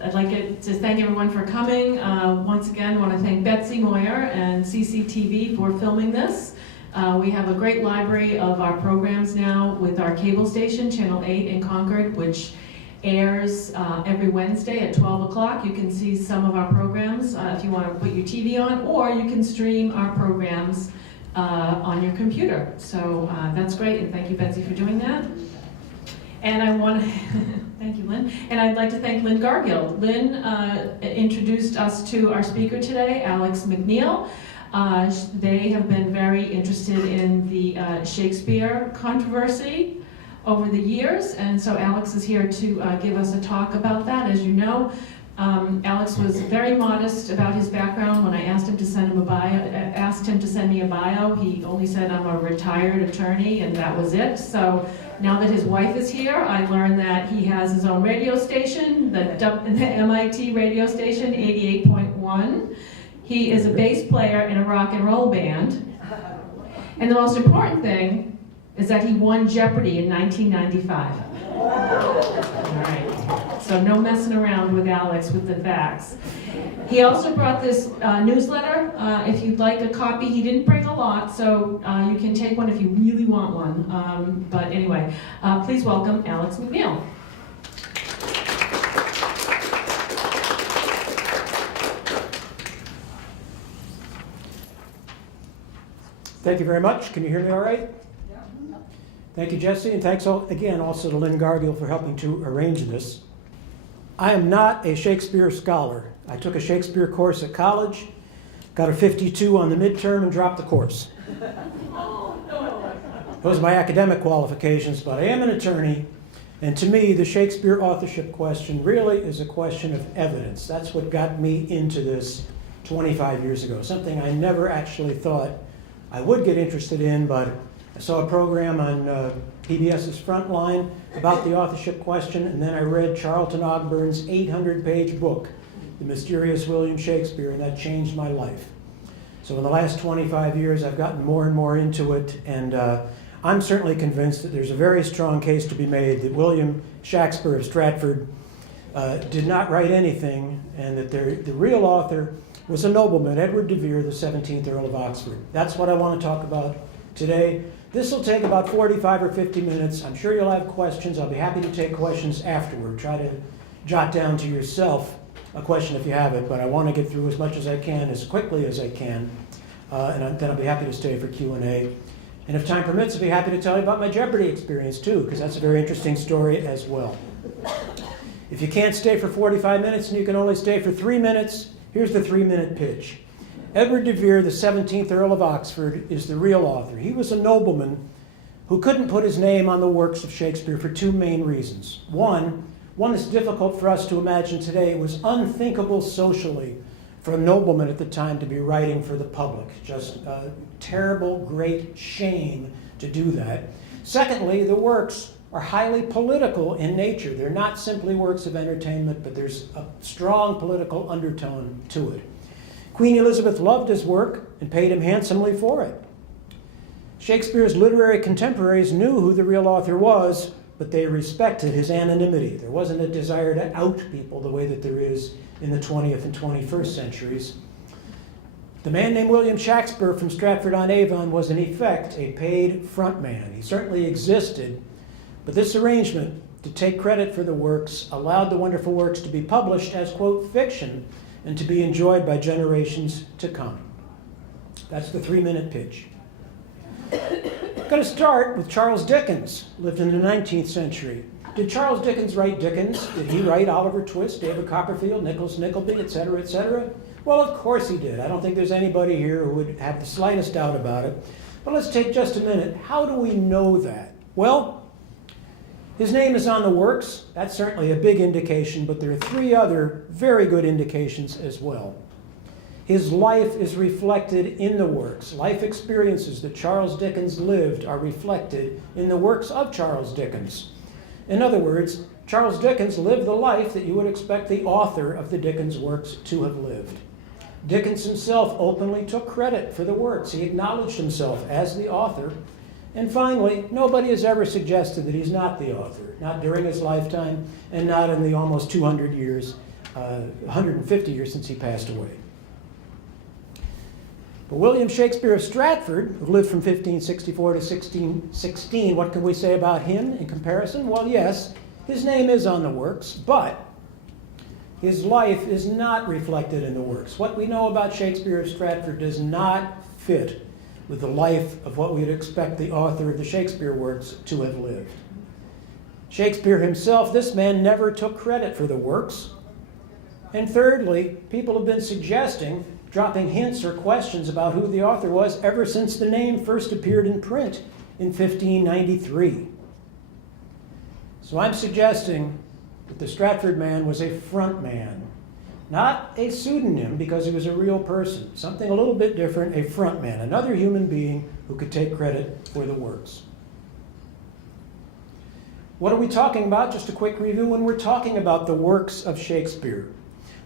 I'd like to thank everyone for coming. Once again, I want to thank Betsy Moyer and CCTV for filming this. We have a great library of our programs now with our cable station, Channel 8 in Concord, which airs every Wednesday at 12 o'clock. You can see some of our programs if you want to put your TV on, or you can stream our programs on your computer. So that's great, and thank you, Betsy, for doing that. And I want to, thank you, Lynn. And I'd like to thank Lynn Gargill. Lynn introduced us to our speaker today, Alex McNeil. They have been very interested in the Shakespeare controversy over the years, and so Alex is here to give us a talk about that. As you know, Alex was very modest about his background. When I asked him to send me a bio, he only said, "I'm a retired attorney," and that was it. So now that his wife is here, I learned that he has his own radio station, the MIT radio station, 88.1. He is a bass player in a rock and roll band. And the most important thing is that he won Jeopardy in 1995. All right, so no messing around with Alex with the facts. He also brought this newsletter. If you'd like a copy, he didn't bring a lot, so you can take one if you really want one. But anyway, please welcome Alex McNeil. Thank you very much. Can you hear me all right? Yeah. Thank you, Jesse, and thanks again also to Lynn Gargill for helping to arrange this. I am not a Shakespeare scholar. I took a Shakespeare course at college, got a 52 on the midterm, and dropped the course. Those are my academic qualifications, but I am an attorney, and to me, the Shakespeare authorship question really is a question of evidence. That's what got me into this 25 years ago, something I never actually thought I would get interested in, but I saw a program on PBS's Frontline about the authorship question, and then I read Charlton Ogburn's 800-page book, The Mysterious William Shakespeare, and that changed my life. So in the last 25 years, I've gotten more and more into it, and I'm certainly convinced that there's a very strong case to be made that William Shakespeare of Stratford did not write anything, and that the real author was a nobleman, Edward de Vere, the 17th Earl of Oxford. That's what I want to talk about today. This will take about 45 or 50 minutes. I'm sure you'll have questions. I'll be happy to take questions afterward. Try to jot down to yourself a question if you have it, but I want to get through as much as I can, as quickly as I can, and then I'll be happy to stay for Q&A. And if time permits, I'll be happy to tell you about my Jeopardy experience too, because that's a very interesting story as well. If you can't stay for 45 minutes and you can only stay for 3 minutes, here's the 3-minute pitch. Edward de Vere, the 17th Earl of Oxford, is the real author. He was a nobleman who couldn't put his name on the works of Shakespeare for two main reasons. One that's difficult for us to imagine today. It was unthinkable socially for a nobleman at the time to be writing for the public. Just a terrible, great shame to do that. Secondly, the works are highly political in nature. They're not simply works of entertainment, but there's a strong political undertone to it. Queen Elizabeth loved his work and paid him handsomely for it. Shakespeare's literary contemporaries knew who the real author was, but they respected his anonymity. There wasn't a desire to out people the way that there is in the 20th and 21st centuries. The man named William Shakespeare from Stratford-on-Avon was in effect a paid frontman. He certainly existed, but this arrangement to take credit for the works allowed the wonderful works to be published as, quote, fiction and to be enjoyed by generations to come. That's the 3-minute pitch. I'm going to start with Charles Dickens, lived in the 19th century. Did Charles Dickens write Dickens? Did he write Oliver Twist, David Copperfield, Nicholas Nickleby, etc., etc.? Well, of course he did. I don't think there's anybody here who would have the slightest doubt about it. But let's take just a minute. How do we know that? Well, his name is on the works. That's certainly a big indication, but there are 3 other very good indications as well. His life is reflected in the works. Life experiences that Charles Dickens lived are reflected in the works of Charles Dickens. In other words, Charles Dickens lived the life that you would expect the author of the Dickens works to have lived. Dickens himself openly took credit for the works. He acknowledged himself as the author. And finally, nobody has ever suggested that he's not the author, not during his lifetime and not in the almost 200 years 150 years since he passed away. But William Shakespeare of Stratford, who lived from 1564 to 1616, what can we say about him in comparison? Well, yes, his name is on the works, but his life is not reflected in the works. What we know about Shakespeare of Stratford does not fit with the life of what we'd expect the author of the Shakespeare works to have lived. Shakespeare himself, this man never took credit for the works. And thirdly, people have been suggesting, dropping hints or questions about who the author was ever since the name first appeared in print in 1593. So I'm suggesting that the Stratford man was a front man, not a pseudonym because he was a real person, something a little bit different, a front man, another human being who could take credit for the works. What are we talking about? Just a quick review when we're talking about the works of Shakespeare.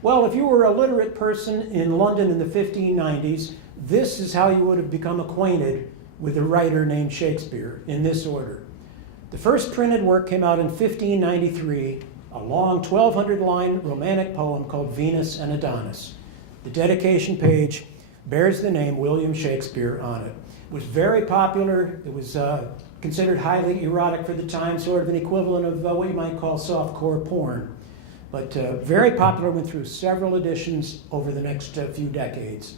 Well, if you were a literate person in London in the 1590s, this is how you would have become acquainted with a writer named Shakespeare, in this order. The first printed work came out in 1593, a long 1,200-line romantic poem called Venus and Adonis. The dedication page bears the name William Shakespeare on it. It was very popular. It was considered highly erotic for the time, sort of an equivalent of what you might call softcore porn. But very popular, went through several editions over the next few decades.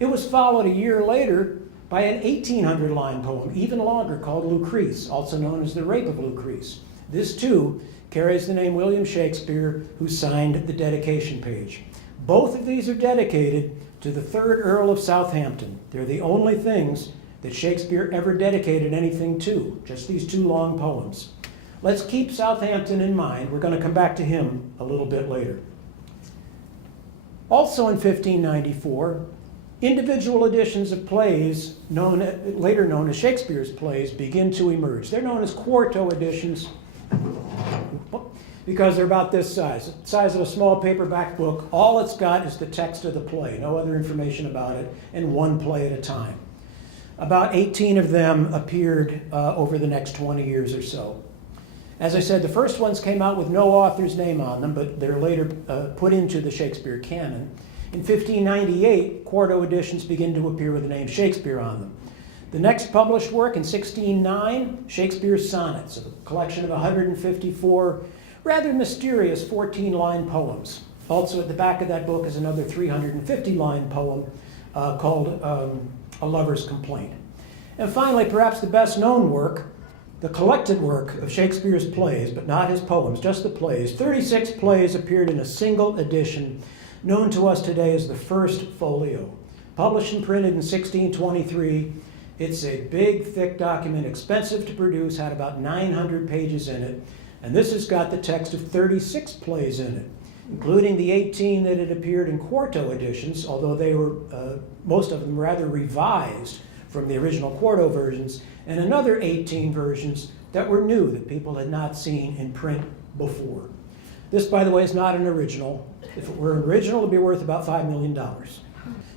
It was followed a year later by an 1,800-line poem, even longer, called Lucrece, also known as The Rape of Lucrece. This, too, carries the name William Shakespeare, who signed the dedication page. Both of these are dedicated to the 3rd Earl of Southampton. They're the only things that Shakespeare ever dedicated anything to, just these 2 long poems. Let's keep Southampton in mind. We're going to come back to him a little bit later. Also in 1594, individual editions of plays, later known as Shakespeare's plays, begin to emerge. They're known as quarto editions because they're about this size, the size of a small paperback book. All it's got is the text of the play, no other information about it, and one play at a time. About 18 of them appeared over the next 20 years or so. As I said, the first ones came out with no author's name on them, but they're later put into the Shakespeare canon. In 1598, quarto editions begin to appear with the name Shakespeare on them. The next published work in 1609, Shakespeare's Sonnets, a collection of 154 rather mysterious 14-line poems. Also at the back of that book is another 350-line poem called A Lover's Complaint. And finally, perhaps the best known work, the collected work of Shakespeare's plays, but not his poems, just the plays. 36 plays appeared in a single edition, known to us today as the First Folio. Published and printed in 1623, it's a big, thick document, expensive to produce, had about 900 pages in it, and this has got the text of 36 plays in it, including the 18 that had appeared in quarto editions, although they were, most of them, rather revised from the original quarto versions, and another 18 versions that were new, that people had not seen in print before. This, by the way, is not an original. If it were an original, it would be worth about $5 million.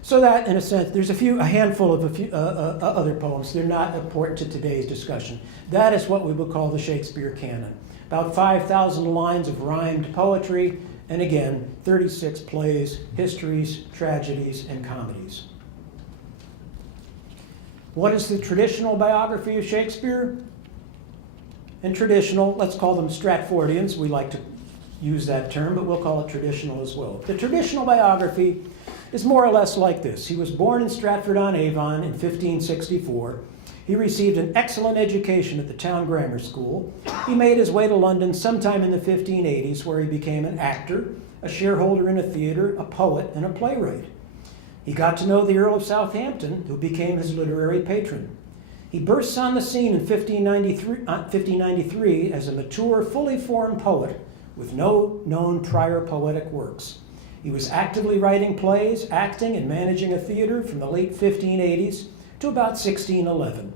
So that, in a sense, there's a handful of other poems. They're not important to today's discussion. That is what we would call the Shakespeare canon. About 5,000 lines of rhymed poetry, and again, 36 plays, histories, tragedies, and comedies. What is the traditional biography of Shakespeare? And traditional, let's call them Stratfordians. We like to use that term, but we'll call it traditional as well. The traditional biography is more or less like this. He was born in Stratford-on-Avon in 1564. He received an excellent education at the town grammar school. He made his way to London sometime in the 1580s, where he became an actor, a shareholder in a theater, a poet, and a playwright. He got to know the Earl of Southampton, who became his literary patron. He bursts on the scene in 1593 as a mature, fully formed poet with no known prior poetic works. He was actively writing plays, acting, and managing a theater from the late 1580s to about 1611.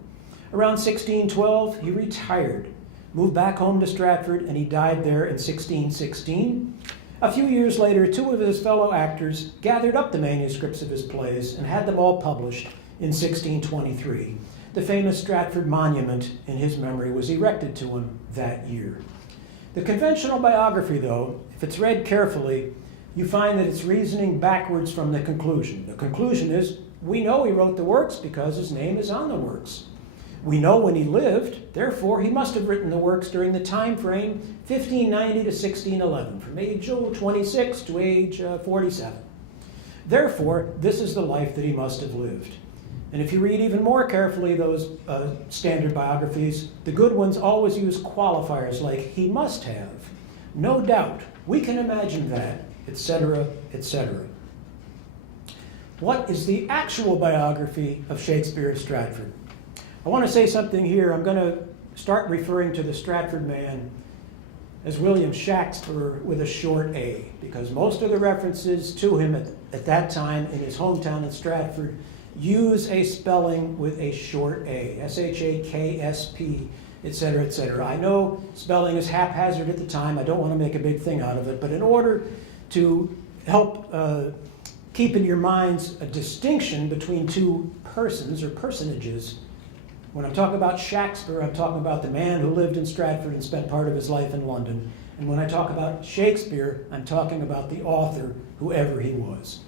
Around 1612, he retired, moved back home to Stratford, and he died there in 1616. A few years later, 2 of his fellow actors gathered up the manuscripts of his plays and had them all published in 1623. The famous Stratford Monument in his memory was erected to him that year. The conventional biography, though, if it's read carefully, you find that it's reasoning backwards from the conclusion. The conclusion is, we know he wrote the works because his name is on the works. We know when he lived, therefore he must have written the works during the time frame 1590 to 1611, from age 26 to age 47. Therefore, this is the life that he must have lived. And if you read even more carefully those standard biographies, the good ones always use qualifiers like he must have, no doubt, we can imagine that, etc., etc. What is the actual biography of Shakespeare of Stratford? I want to say something here. I'm going to start referring to the Stratford man as William Shakespeare with a short a, because most of the references to him at that time in his hometown in Stratford use a spelling with a short a, S-H-A-K-S-P, etc., etc. I know spelling is haphazard at the time. I don't want to make a big thing out of it, but in order to help keep in your minds a distinction between two persons or personages, when I'm talking about Shakespeare, I'm talking about the man who lived in Stratford and spent part of his life in London. And when I talk about Shakespeare, I'm talking about the author, whoever he was.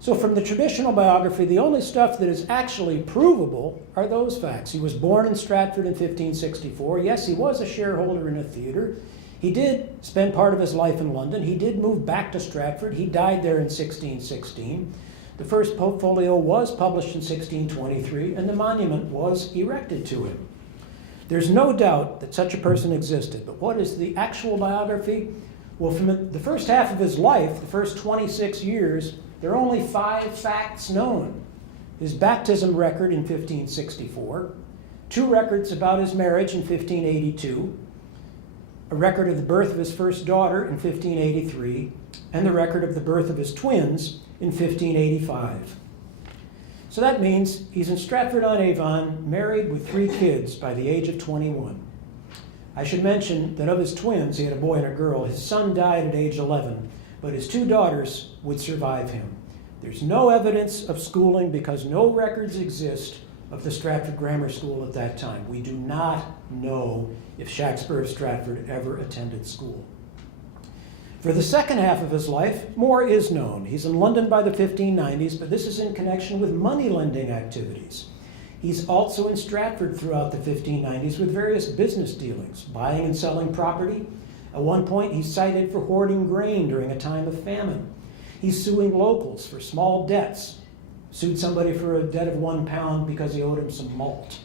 So from the traditional biography, the only stuff that is actually provable are those facts. He was born in Stratford in 1564. Yes, he was a shareholder in a theater. He did spend part of his life in London. He did move back to Stratford. He died there in 1616. The first portfolio was published in 1623, and the monument was erected to him. There's no doubt that such a person existed, but what is the actual biography? Well, from the first half of his life, the first 26 years, there are only 5 facts known. His baptism record in 1564, 2 records about his marriage in 1582, a record of the birth of his first daughter in 1583, and the record of the birth of his twins in 1585. So that means he's in Stratford-on-Avon, married with 3 kids by the age of 21. I should mention that of his twins, he had a boy and a girl. His son died at age 11, but his 2 daughters would survive him. There's no evidence of schooling because no records exist of the Stratford Grammar School at that time. We do not know if Shakespeare of Stratford ever attended school. For the second half of his life, more is known. He's in London by the 1590s, but this is in connection with money lending activities. He's also in Stratford throughout the 1590s with various business dealings, buying and selling property. At one point, he's cited for hoarding grain during a time of famine. He's suing locals for small debts. Sued somebody for a debt of £1 because he owed him some malt.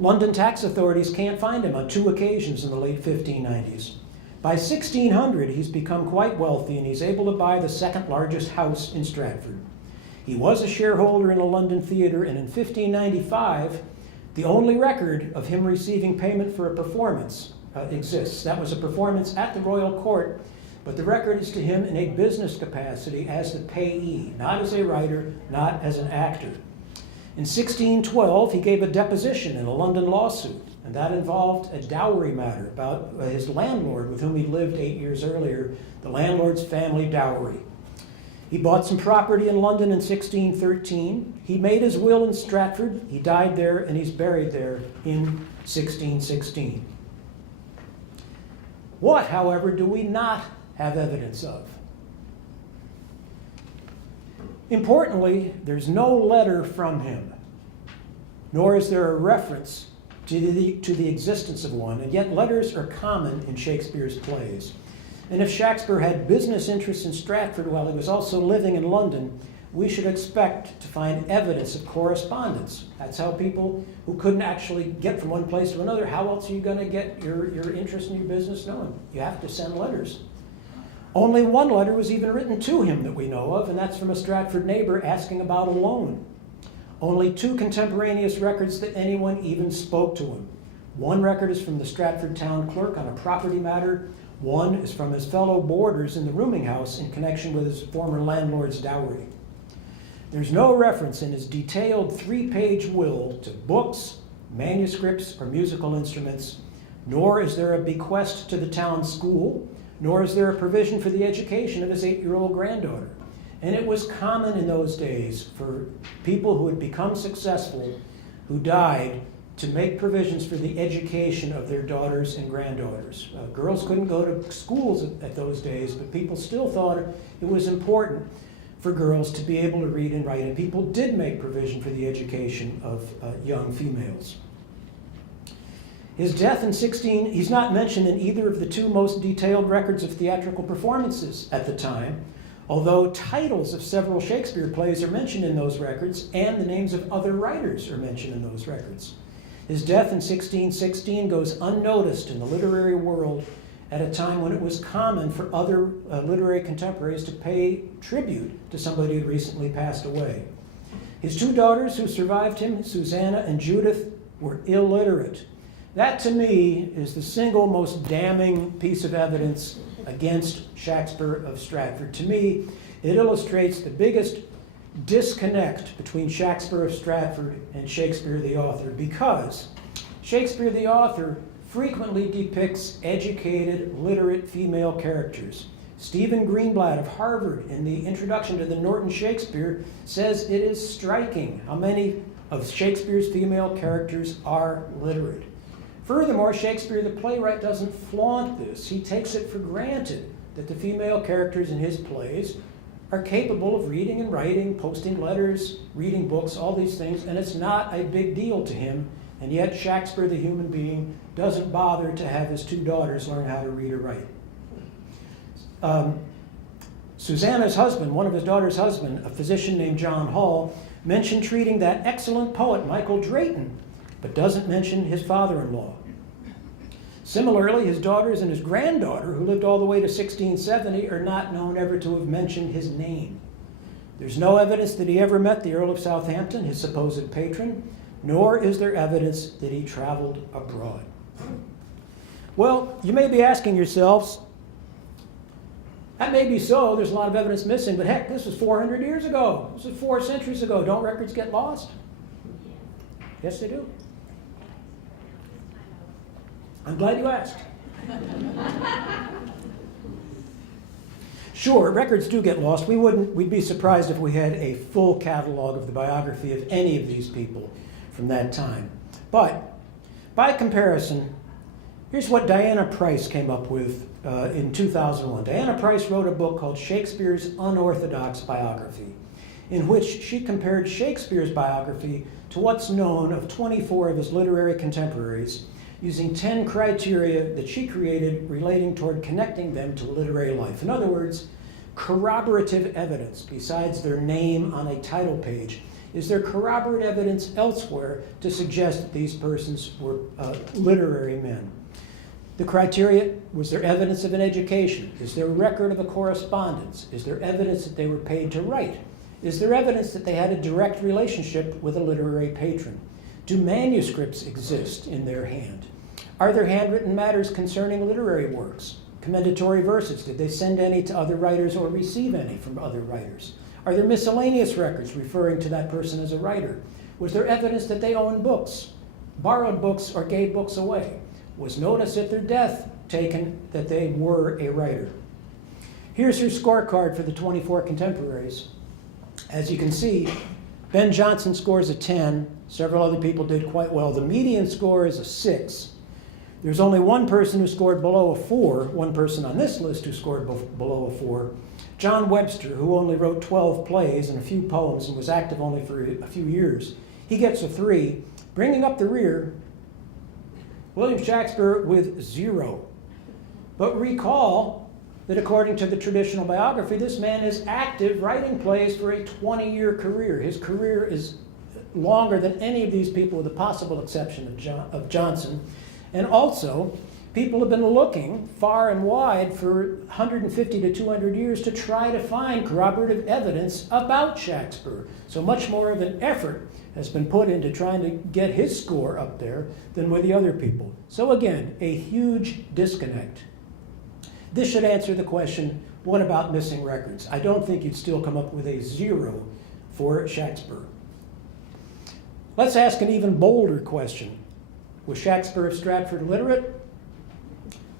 London tax authorities can't find him on 2 occasions in the late 1590s. By 1600, he's become quite wealthy and he's able to buy the 2nd largest house in Stratford. He was a shareholder in a London theater, and in 1595, the only record of him receiving payment for a performance exists. That was a performance at the Royal Court, but the record is to him in a business capacity as the payee, not as a writer, not as an actor. In 1612, he gave a deposition in a London lawsuit, and that involved a dowry matter about his landlord with whom he lived 8 years earlier, the landlord's family dowry. He bought some property in London in 1613. He made his will in Stratford. He died there, and he's buried there in 1616. What, however, do we not have evidence of? Importantly, there's no letter from him, nor is there a reference to the existence of one, and yet letters are common in Shakespeare's plays. And if Shakespeare had business interests in Stratford while he was also living in London, we should expect to find evidence of correspondence. That's how people who couldn't actually get from one place to another, how else are you going to get your interest in your business known? You have to send letters. Only one letter was even written to him that we know of, and that's from a Stratford neighbor asking about a loan. Only 2 contemporaneous records that anyone even spoke to him. One record is from the Stratford town clerk on a property matter. One is from his fellow boarders in the rooming house in connection with his former landlord's dowry. There's no reference in his detailed 3-page will to books, manuscripts, or musical instruments, nor is there a bequest to the town school, nor is there a provision for the education of his 8-year-old granddaughter. And it was common in those days for people who had become successful, who died, to make provisions for the education of their daughters and granddaughters. Girls couldn't go to schools at those days, but people still thought it was important for girls to be able to read and write, and people did make provision for the education of young females. His death in he's not mentioned in either of the two most detailed records of theatrical performances at the time, although titles of several Shakespeare plays are mentioned in those records, and the names of other writers are mentioned in those records. His death in 1616 goes unnoticed in the literary world at a time when it was common for other literary contemporaries to pay tribute to somebody who had recently passed away. His two daughters who survived him, Susanna and Judith, were illiterate. That, to me, is the single most damning piece of evidence against Shakespeare of Stratford. To me, it illustrates the biggest disconnect between Shakespeare of Stratford and Shakespeare the author, because Shakespeare the author frequently depicts educated, literate female characters. Stephen Greenblatt of Harvard, in the introduction to the Norton Shakespeare, says it is striking how many of Shakespeare's female characters are literate. Furthermore, Shakespeare the playwright doesn't flaunt this. He takes it for granted that the female characters in his plays are capable of reading and writing, posting letters, reading books, all these things, and it's not a big deal to him. And yet Shakespeare, the human being, doesn't bother to have his two daughters learn how to read or write. Susanna's husband, one of his daughter's husband, a physician named John Hall, mentioned treating that excellent poet, Michael Drayton, but doesn't mention his father-in-law. Similarly, his daughters and his granddaughter, who lived all the way to 1670, are not known ever to have mentioned his name. There's no evidence that he ever met the Earl of Southampton, his supposed patron, nor is there evidence that he traveled abroad. Well, you may be asking yourselves, that may be so, there's a lot of evidence missing, but heck, this was 400 years ago. This was 4 centuries ago. Don't records get lost? Yes, they do. I'm glad you asked. Sure, records do get lost. We'd be surprised if we had a full catalog of the biography of any of these people from that time. But by comparison, here's what Diana Price came up with in 2001. Diana Price wrote a book called Shakespeare's Unorthodox Biography, in which she compared Shakespeare's biography to what's known of 24 of his literary contemporaries, using 10 criteria that she created relating toward connecting them to literary life. In other words, corroborative evidence, besides their name on a title page. Is there corroborative evidence elsewhere to suggest that these persons were literary men? The criteria: was there evidence of an education? Is there a record of a correspondence? Is there evidence that they were paid to write? Is there evidence that they had a direct relationship with a literary patron? Do manuscripts exist in their hand? Are there handwritten matters concerning literary works? Commendatory verses, did they send any to other writers or receive any from other writers? Are there miscellaneous records referring to that person as a writer? Was there evidence that they owned books, borrowed books, or gave books away? Was notice at their death taken that they were a writer? Here's her scorecard for the 24 contemporaries. As you can see, Ben Jonson scores a 10. Several other people did quite well. The median score is a 6. There's only one person who scored below a 4, one person on this list who scored below a 4. John Webster, who only wrote 12 plays and a few poems and was active only for a few years, he gets a 3. Bringing up the rear, William Shakespeare with 0. But recall that according to the traditional biography, this man is active writing plays for a 20-year career. His career is longer than any of these people, with the possible exception of Jonson. And also, people have been looking far and wide for 150 to 200 years to try to find corroborative evidence about Shakespeare. So much more of an effort has been put into trying to get his score up there than with the other people. So again, a huge disconnect. This should answer the question, what about missing records? I don't think you'd still come up with a 0 for Shakespeare. Let's ask an even bolder question. Was Shakespeare of Stratford literate?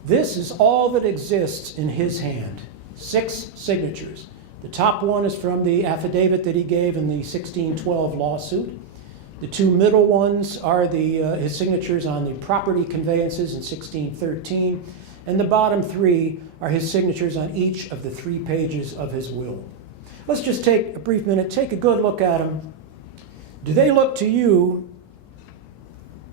This is all that exists in his hand. 6 signatures. The top one is from the affidavit that he gave in the 1612 lawsuit. The two middle ones are his signatures on the property conveyances in 1613, and the bottom three are his signatures on each of the 3 pages of his will. Let's just take a brief minute, take a good look at them. Do they look to you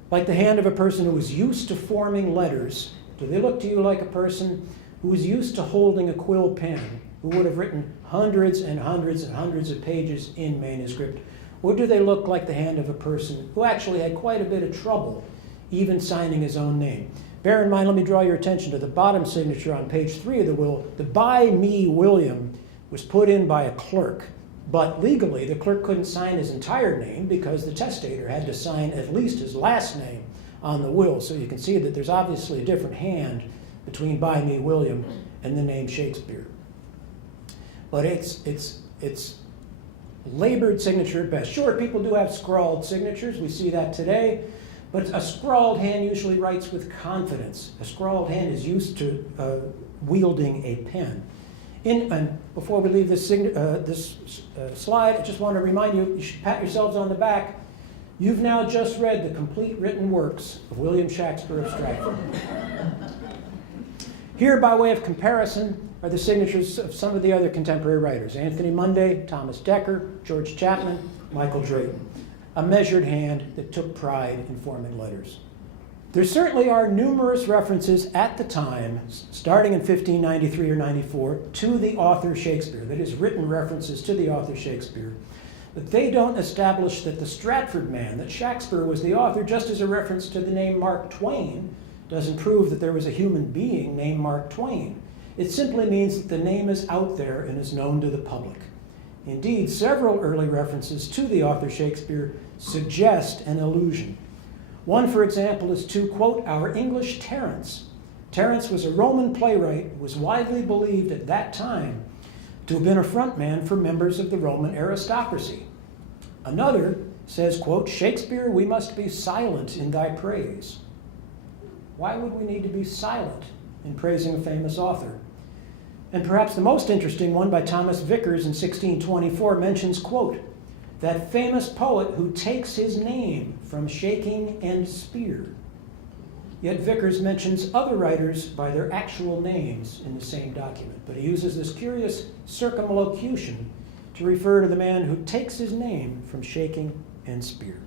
like the hand of a person who was used to forming letters? Do they look to you like a person who was used to holding a quill pen, who would have written hundreds and hundreds and hundreds of pages in manuscript? Or do they look like the hand of a person who actually had quite a bit of trouble even signing his own name? Bear in mind, let me draw your attention to the bottom signature on page 3 of the will. The "by me, William" was put in by a clerk, but legally the clerk couldn't sign his entire name because the testator had to sign at least his last name on the will. So you can see that there's obviously a different hand between "by me, William" and the name Shakespeare. But it's labored signature at best. Sure, people do have scrawled signatures. We see that today. But a scrawled hand usually writes with confidence. A scrawled hand is used to wielding a pen. And before we leave this slide, I just want to remind you, you should pat yourselves on the back. You've now just read the complete written works of William Shakespeare of Stratford. Here, by way of comparison, are the signatures of some of the other contemporary writers: Anthony Munday, Thomas Dekker, George Chapman, Michael Drayton. A measured hand that took pride in forming letters. There certainly are numerous references at the time, starting in 1593 or 94, to the author Shakespeare, that is, written references to the author Shakespeare. But they don't establish that the Stratford man, that Shakespeare was the author, just as a reference to the name Mark Twain doesn't prove that there was a human being named Mark Twain. It simply means that the name is out there and is known to the public. Indeed, several early references to the author Shakespeare suggest an allusion. One, for example, is to, quote, our English Terence. Terence was a Roman playwright who was widely believed at that time to have been a frontman for members of the Roman aristocracy. Another says, quote, Shakespeare, we must be silent in thy praise. Why would we need to be silent in praising a famous author? And perhaps the most interesting one, by Thomas Vickers in 1624, mentions, quote, that famous poet who takes his name from shaking and spear. Yet Vickers mentions other writers by their actual names in the same document, but he uses this curious circumlocution to refer to the man who takes his name from shaking and spear.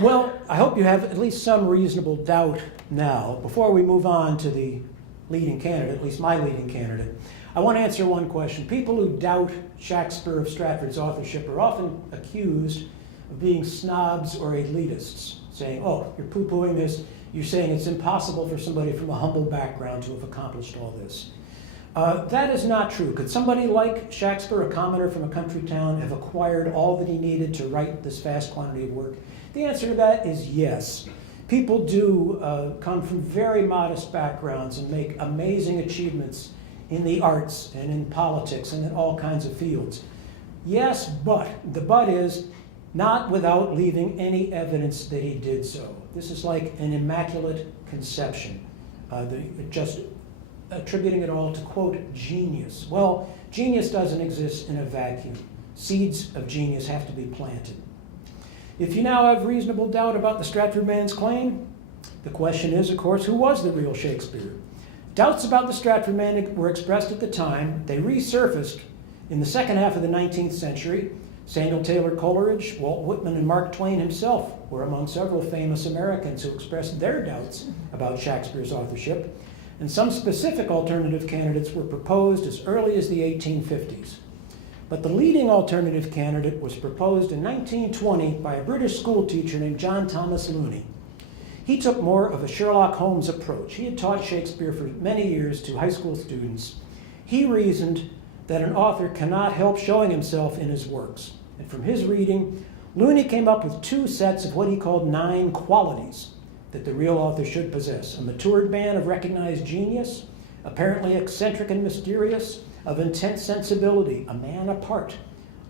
Well, I hope you have at least some reasonable doubt now. Before we move on to the leading candidate, at least my leading candidate, I want to answer one question. People who doubt Shakespeare of Stratford's authorship are often accused of being snobs or elitists, saying, oh, you're poo-pooing this. You're saying it's impossible for somebody from a humble background to have accomplished all this. That is not true. Could somebody like Shakespeare, a commoner from a country town, have acquired all that he needed to write this vast quantity of work? The answer to that is yes. People do come from very modest backgrounds and make amazing achievements in the arts and in politics and in all kinds of fields. Yes, but the but is not without leaving any evidence that he did so. This is like an immaculate conception, just attributing it all to, quote, genius. Well, genius doesn't exist in a vacuum. Seeds of genius have to be planted. If you now have reasonable doubt about the Stratford man's claim, the question is, of course, who was the real Shakespeare? Doubts about the Stratford man were expressed at the time. They resurfaced in the second half of the 19th century. Samuel Taylor Coleridge, Walt Whitman, and Mark Twain himself were among several famous Americans who expressed their doubts about Shakespeare's authorship. And some specific alternative candidates were proposed as early as the 1850s. But the leading alternative candidate was proposed in 1920 by a British schoolteacher named John Thomas Looney. He took more of a Sherlock Holmes approach. He had taught Shakespeare for many years to high school students. He reasoned that an author cannot help showing himself in his works. And from his reading, Looney came up with 2 sets of what he called 9 qualities that the real author should possess. A matured man of recognized genius, apparently eccentric and mysterious, of intense sensibility, a man apart,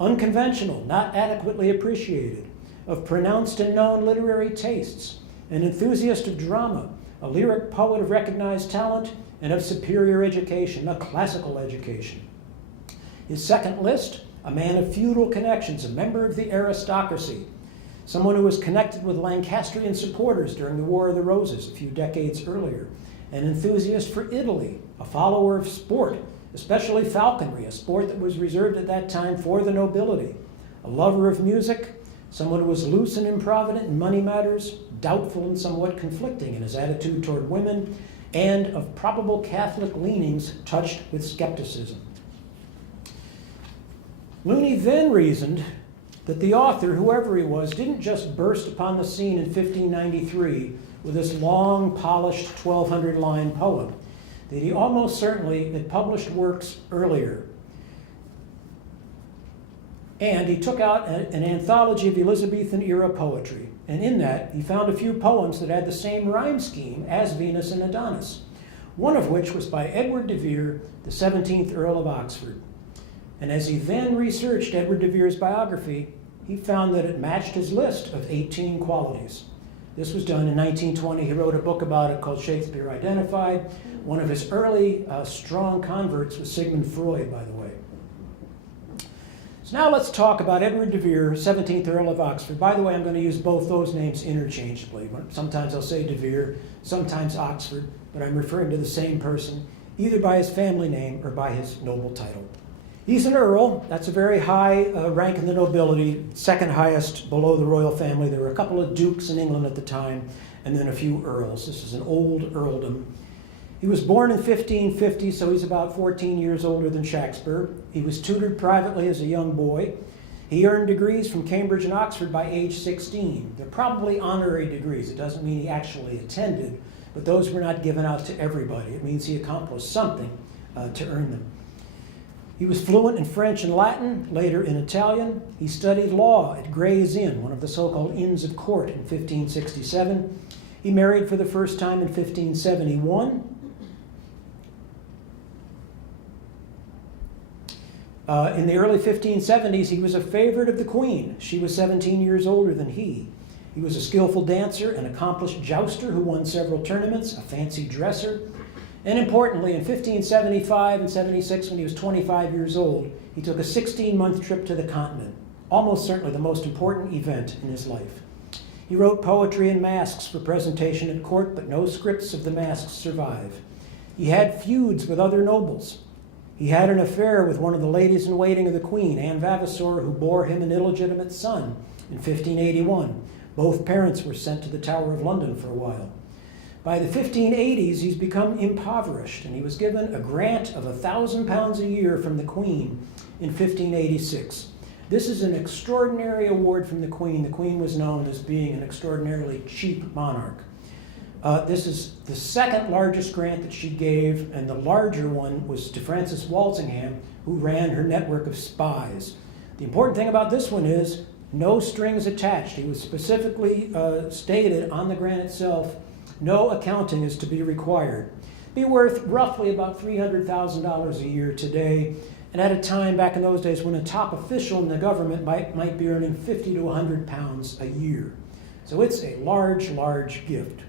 unconventional, not adequately appreciated, of pronounced and known literary tastes, an enthusiast of drama, a lyric poet of recognized talent, and of superior education, a classical education. His second list, a man of feudal connections, a member of the aristocracy. someone who was connected with Lancastrian supporters during the War of the Roses a few decades earlier, an enthusiast for Italy, a follower of sport, especially falconry, a sport that was reserved at that time for the nobility, a lover of music, someone who was loose and improvident in money matters, doubtful and somewhat conflicting in his attitude toward women, and of probable Catholic leanings touched with skepticism. Looney then reasoned that the author, whoever he was, didn't just burst upon the scene in 1593 with this long, polished 1,200-line poem, that he almost certainly had published works earlier. And he took out an anthology of Elizabethan-era poetry, and in that he found a few poems that had the same rhyme scheme as Venus and Adonis, one of which was by Edward de Vere, the 17th Earl of Oxford. And as he then researched Edward de Vere's biography, he found that it matched his list of 18 qualities. This was done in 1920. He wrote a book about it called Shakespeare Identified. One of his early strong converts was Sigmund Freud, by the way. So now let's talk about Edward de Vere, 17th Earl of Oxford. By the way, I'm going to use both those names interchangeably. Sometimes I'll say de Vere, sometimes Oxford, but I'm referring to the same person, either by his family name or by his noble title. He's an earl. That's a very high rank in the nobility, second highest below the royal family. There were a couple of dukes in England at the time, and then a few earls. This is an old earldom. He was born in 1550, so he's about 14 years older than Shakespeare. He was tutored privately as a young boy. He earned degrees from Cambridge and Oxford by age 16. They're probably honorary degrees. It doesn't mean he actually attended, but those were not given out to everybody. It means he accomplished something to earn them. He was fluent in French and Latin, later in Italian. He studied law at Gray's Inn, one of the so-called Inns of Court, in 1567. He married for the first time in 1571. In the early 1570s, he was a favorite of the Queen. She was 17 years older than he. He was a skillful dancer, an accomplished jouster who won several tournaments, a fancy dresser. And importantly, in 1575 and 76, when he was 25 years old, he took a 16-month trip to the continent, almost certainly the most important event in his life. He wrote poetry and masques for presentation at court, but no scripts of the masques survive. He had feuds with other nobles. He had an affair with one of the ladies-in-waiting of the Queen, Anne Vavasor, who bore him an illegitimate son in 1581. Both parents were sent to the Tower of London for a while. By the 1580s, he's become impoverished, and he was given a grant of £1,000 a year from the Queen in 1586. This is an extraordinary award from the Queen. The Queen was known as being an extraordinarily cheap monarch. This is the second largest grant that she gave, and the larger one was to Frances Walsingham, who ran her network of spies. The important thing about this one is no strings attached. It was specifically stated on the grant itself, no accounting is to be required. Be worth roughly about $300,000 a year today, and at a time back in those days when a top official in the government might be earning £50 to £100 a year. So it's a large, large gift.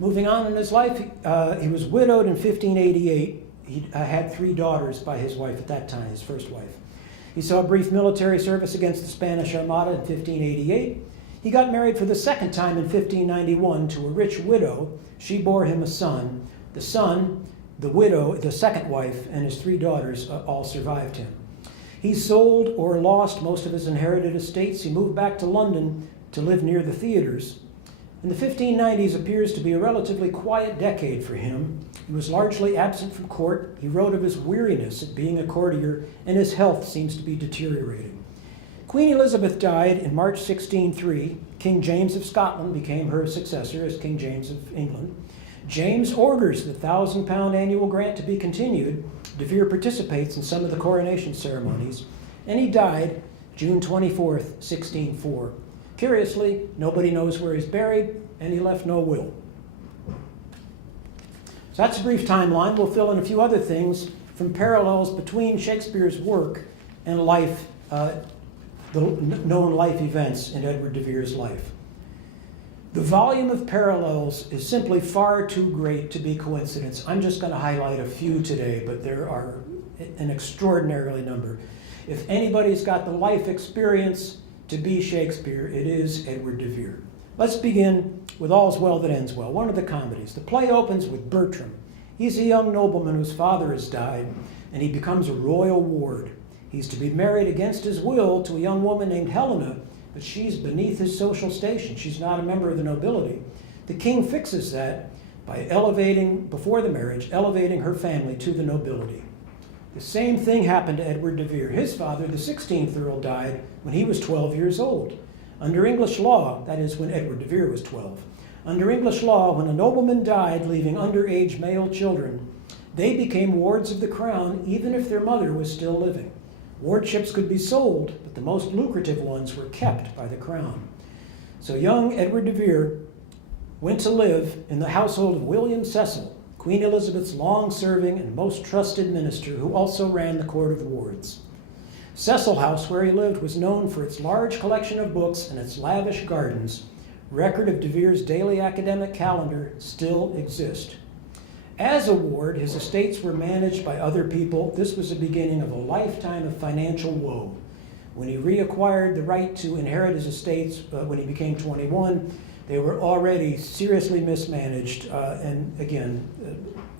Moving on in his life, he was widowed in 1588. He had 3 daughters by his wife at that time, his first wife. He saw brief military service against the Spanish Armada in 1588. He got married for the second time in 1591 to a rich widow. She bore him a son. The son, the widow, the second wife, and his 3 daughters all survived him. He sold or lost most of his inherited estates. He moved back to London to live near the theaters. And the 1590s appears to be a relatively quiet decade for him. He was largely absent from court. He wrote of his weariness at being a courtier, and his health seems to be deteriorating. Queen Elizabeth died in March 1603. King James of Scotland became her successor as King James of England. James orders the £1,000 annual grant to be continued. De Vere participates in some of the coronation ceremonies, and he died June 24th, 1604. Curiously, nobody knows where he's buried, and he left no will. So that's a brief timeline. We'll fill in a few other things from parallels between Shakespeare's work and life, the known life events in Edward de Vere's life. The volume of parallels is simply far too great to be coincidence. I'm just going to highlight a few today, but there are an extraordinary number. If anybody's got the life experience to be Shakespeare, it is Edward de Vere. Let's begin with All's Well That Ends Well, one of the comedies. The play opens with Bertram. He's a young nobleman whose father has died, and he becomes a royal ward. He's to be married against his will to a young woman named Helena, but she's beneath his social station. She's not a member of the nobility. The king fixes that by before the marriage, elevating her family to the nobility. The same thing happened to Edward de Vere. His father, the 16th Earl, died when he was 12 years old. Under English law, that is when Edward de Vere was 12, under English law, when a nobleman died leaving underage male children, they became wards of the crown even if their mother was still living. Wardships could be sold, but the most lucrative ones were kept by the crown. So young Edward de Vere went to live in the household of William Cecil, Queen Elizabeth's long-serving and most trusted minister, who also ran the Court of Wards. Cecil House, where he lived, was known for its large collection of books and its lavish gardens. Record of de Vere's daily academic calendar still exist. As a ward, his estates were managed by other people. This was the beginning of a lifetime of financial woe. When he reacquired the right to inherit his estates when he became 21, they were already seriously mismanaged, and again,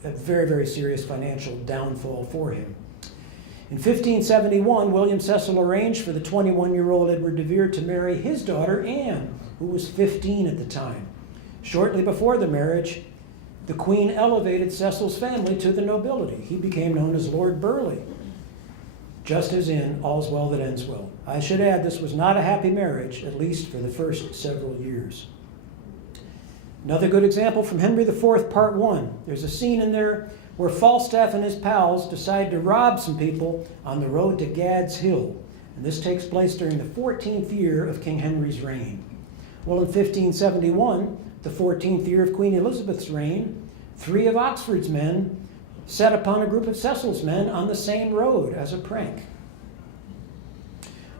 a very, very serious financial downfall for him. In 1571, William Cecil arranged for the 21-year-old Edward de Vere to marry his daughter, Anne, who was 15 at the time. Shortly before the marriage, the Queen elevated Cecil's family to the nobility. He became known as Lord Burleigh, just as in All's Well That Ends Well. I should add, this was not a happy marriage, at least for the first several years. Another good example from Henry IV, Part 1. There's a scene in there where Falstaff and his pals decide to rob some people on the road to Gad's Hill. And this takes place during the 14th year of King Henry's reign. Well, in 1571, the 14th year of Queen Elizabeth's reign, 3 of Oxford's men set upon a group of Cecil's men on the same road as a prank.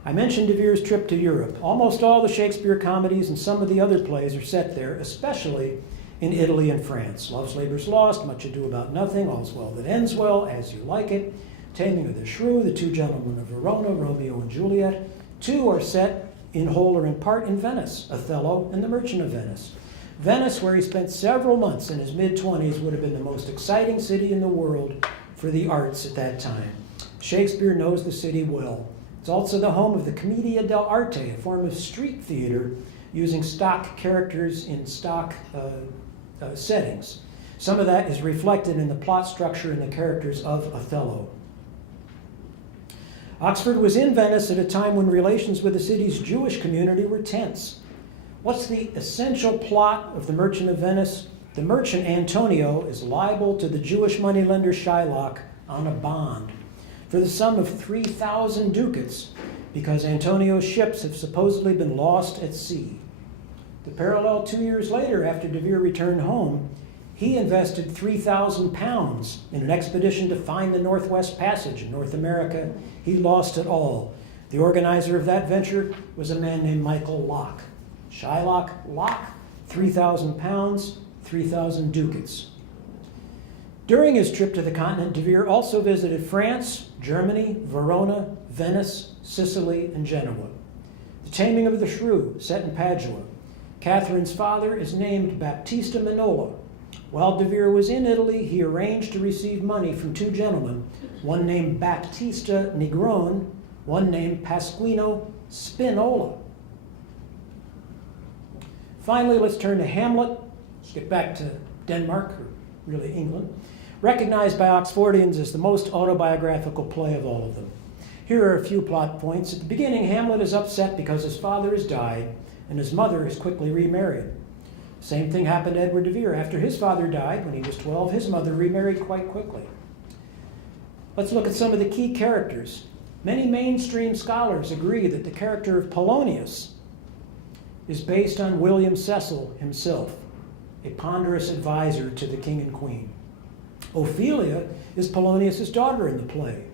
I mentioned de Vere's trip to Europe. Almost all the Shakespeare comedies and some of the other plays are set there, especially in Italy and France. Love's Labour's Lost, Much Ado About Nothing, All's Well That Ends Well, As You Like It, Taming of the Shrew, The Two Gentlemen of Verona, Romeo and Juliet. 2 are set in whole or in part in Venice, Othello and The Merchant of Venice. Venice, where he spent several months in his mid-20s, would have been the most exciting city in the world for the arts at that time. Shakespeare knows the city well. It's also the home of the Commedia dell'arte, a form of street theater using stock characters in stock settings. Some of that is reflected in the plot structure and the characters of Othello. Oxford was in Venice at a time when relations with the city's Jewish community were tense. What's the essential plot of The Merchant of Venice? The merchant, Antonio, is liable to the Jewish moneylender Shylock on a bond for the sum of 3,000 ducats because Antonio's ships have supposedly been lost at sea. The parallel 2 years later, after de Vere returned home, he invested 3,000 pounds in an expedition to find the Northwest Passage in North America. He lost it all. The organizer of that venture was a man named Michael Locke. Shylock, Locke, 3,000 pounds, 3,000 ducats. During his trip to the continent, de Vere also visited France, Germany, Verona, Venice, Sicily, and Genoa. The Taming of the Shrew, set in Padua. Catherine's father is named Baptista Minola. While de Vere was in Italy, he arranged to receive money from 2 gentlemen, one named Baptista Nigrone, one named Pasquino Spinola. Finally, let's turn to Hamlet. Let's get back to Denmark, or really England. Recognized by Oxfordians as the most autobiographical play of all of them. Here are a few plot points. At the beginning, Hamlet is upset because his father has died and his mother is quickly remarried. Same thing happened to Edward de Vere. After his father died when he was 12, his mother remarried quite quickly. Let's look at some of the key characters. Many mainstream scholars agree that the character of Polonius is based on William Cecil himself, a ponderous advisor to the king and queen. Ophelia is Polonius' daughter in the play.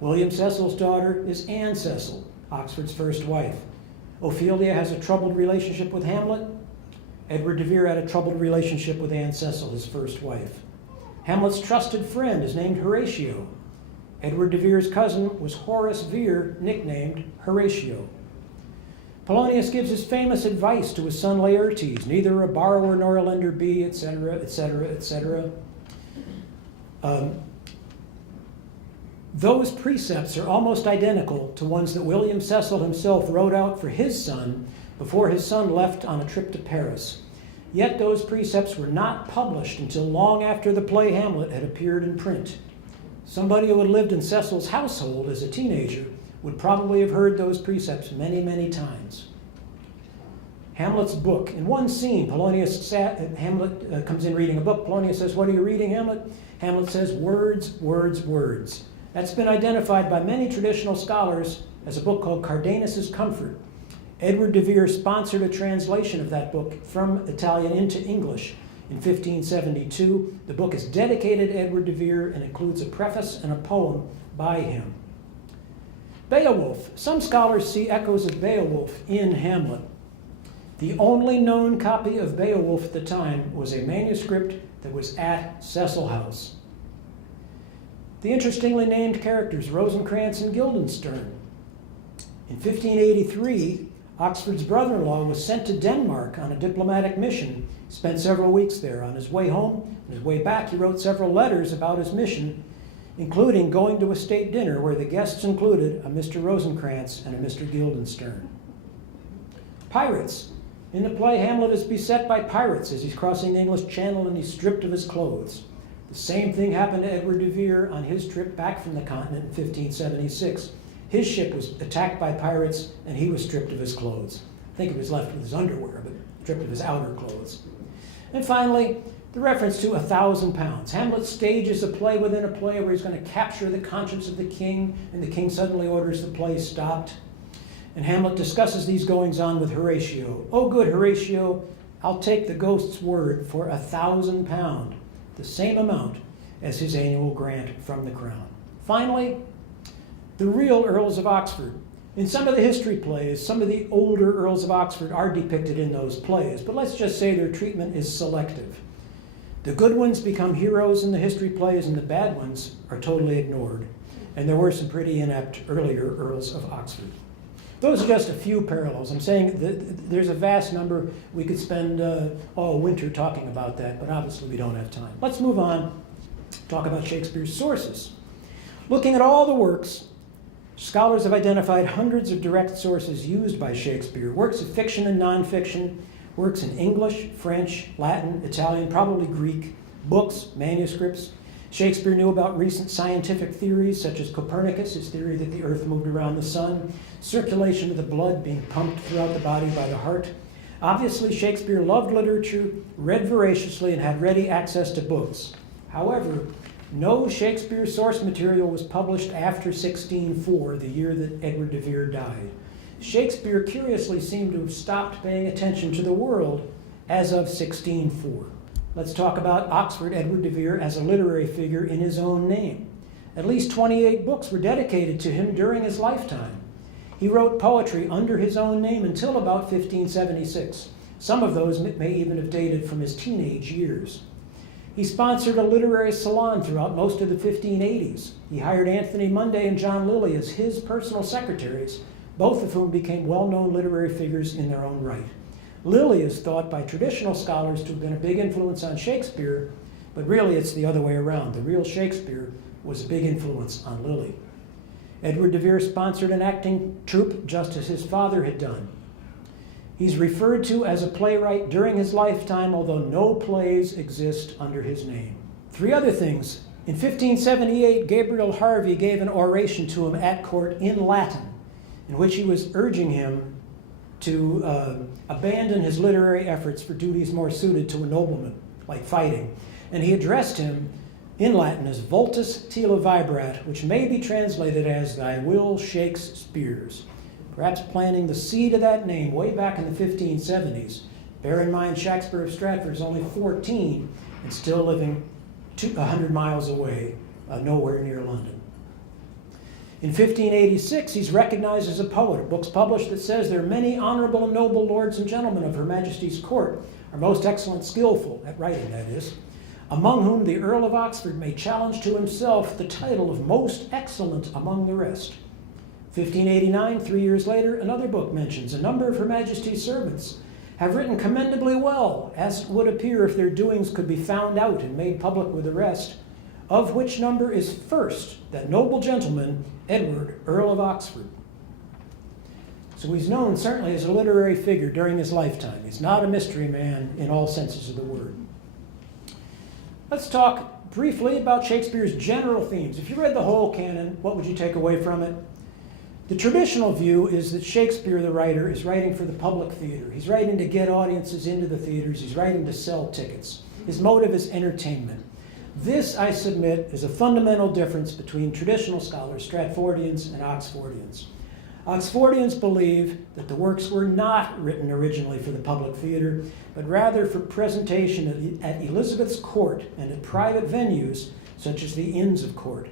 William Cecil's daughter is Anne Cecil, Oxford's first wife. Ophelia has a troubled relationship with Hamlet. Edward de Vere had a troubled relationship with Anne Cecil, his first wife. Hamlet's trusted friend is named Horatio. Edward de Vere's cousin was Horace Vere, nicknamed Horatio. Polonius gives his famous advice to his son Laertes, neither a borrower nor a lender be, etc., etc., etc. Those precepts are almost identical to ones that William Cecil himself wrote out for his son before his son left on a trip to Paris. Yet those precepts were not published until long after the play Hamlet had appeared in print. Somebody who had lived in Cecil's household as a teenager would probably have heard those precepts many, many times. Hamlet's book. In one scene, Hamlet comes in reading a book. Polonius says, "What are you reading, Hamlet?" Hamlet says, "Words, words, words." That's been identified by many traditional scholars as a book called Cardanus's Comfort. Edward de Vere sponsored a translation of that book from Italian into English in 1572. The book is dedicated to Edward de Vere and includes a preface and a poem by him. Beowulf. Some scholars see echoes of Beowulf in Hamlet. The only known copy of Beowulf at the time was a manuscript that was at Cecil House. The interestingly named characters, Rosencrantz and Guildenstern. In 1583, Oxford's brother-in-law was sent to Denmark on a diplomatic mission, spent several weeks there. On his way home, on his way back, he wrote several letters about his mission, including going to a state dinner where the guests included a Mr. Rosencrantz and a Mr. Guildenstern. Pirates. In the play, Hamlet is beset by pirates as he's crossing the English Channel and he's stripped of his clothes. The same thing happened to Edward de Vere on his trip back from the continent in 1576. His ship was attacked by pirates and he was stripped of his clothes. I think he was left with his underwear, but stripped of his outer clothes. And finally, the reference to 1,000 pounds. Hamlet stages a play within a play where he's going to capture the conscience of the king, and the king suddenly orders the play stopped. And Hamlet discusses these goings-on with Horatio. "Oh, good Horatio, I'll take the ghost's word for 1,000 pounds, the same amount as his annual grant from the crown." Finally, the real Earls of Oxford. In some of the history plays, some of the older Earls of Oxford are depicted in those plays, but let's just say their treatment is selective. The good ones become heroes in the history plays, and the bad ones are totally ignored. And there were some pretty inept earlier Earls of Oxford. Those are just a few parallels. I'm saying that there's a vast number. We could spend all winter talking about that, but obviously we don't have time. Let's move on, talk about Shakespeare's sources. Looking at all the works, scholars have identified hundreds of direct sources used by Shakespeare, works of fiction and nonfiction, works in English, French, Latin, Italian, probably Greek, books, manuscripts. Shakespeare knew about recent scientific theories such as Copernicus, his theory that the earth moved around the sun, circulation of the blood being pumped throughout the body by the heart. Obviously, Shakespeare loved literature, read voraciously, and had ready access to books. However, no Shakespeare source material was published after 1604, the year that Edward de Vere died. Shakespeare curiously seemed to have stopped paying attention to the world as of 1604. Let's talk about Oxford Edward de Vere as a literary figure in his own name. At least 28 books were dedicated to him during his lifetime. He wrote poetry under his own name until about 1576. Some of those may even have dated from his teenage years. He sponsored a literary salon throughout most of the 1580s. He hired Anthony Munday and John Lilly as his personal secretaries, both of whom became well-known literary figures in their own right. Lilly is thought by traditional scholars to have been a big influence on Shakespeare, but really it's the other way around. The real Shakespeare was a big influence on Lilly. Edward de Vere sponsored an acting troupe just as his father had done. He's referred to as a playwright during his lifetime, although no plays exist under his name. Three other things. In 1578, Gabriel Harvey gave an oration to him at court in Latin, in which he was urging him to abandon his literary efforts for duties more suited to a nobleman, like fighting. And he addressed him in Latin as Vultus Tila Vibrat, which may be translated as "Thy will shakes spears," perhaps planting the seed of that name way back in the 1570s. Bear in mind, Shakespeare of Stratford is only 14 and still living 100 miles away, nowhere near London. In 1586, he's recognized as a poet. A book's published that says, "There are many honorable and noble lords and gentlemen of Her Majesty's court, are most excellent, skillful," at writing that is, "among whom the Earl of Oxford may challenge to himself the title of most excellent among the rest." 1589, 3 years later, another book mentions a number of Her Majesty's servants have written commendably well, as would appear if their doings could be found out and made public with the rest, of which number is first that noble gentleman, Edward, Earl of Oxford. So he's known certainly as a literary figure during his lifetime. He's not a mystery man in all senses of the word. Let's talk briefly about Shakespeare's general themes. If you read the whole canon, what would you take away from it? The traditional view is that Shakespeare, the writer, is writing for the public theater. He's writing to get audiences into the theaters. He's writing to sell tickets. His motive is entertainment. This, I submit, is a fundamental difference between traditional scholars, Stratfordians and Oxfordians. Oxfordians believe that the works were not written originally for the public theater, but rather for presentation at Elizabeth's court and at private venues, such as the Inns of Court.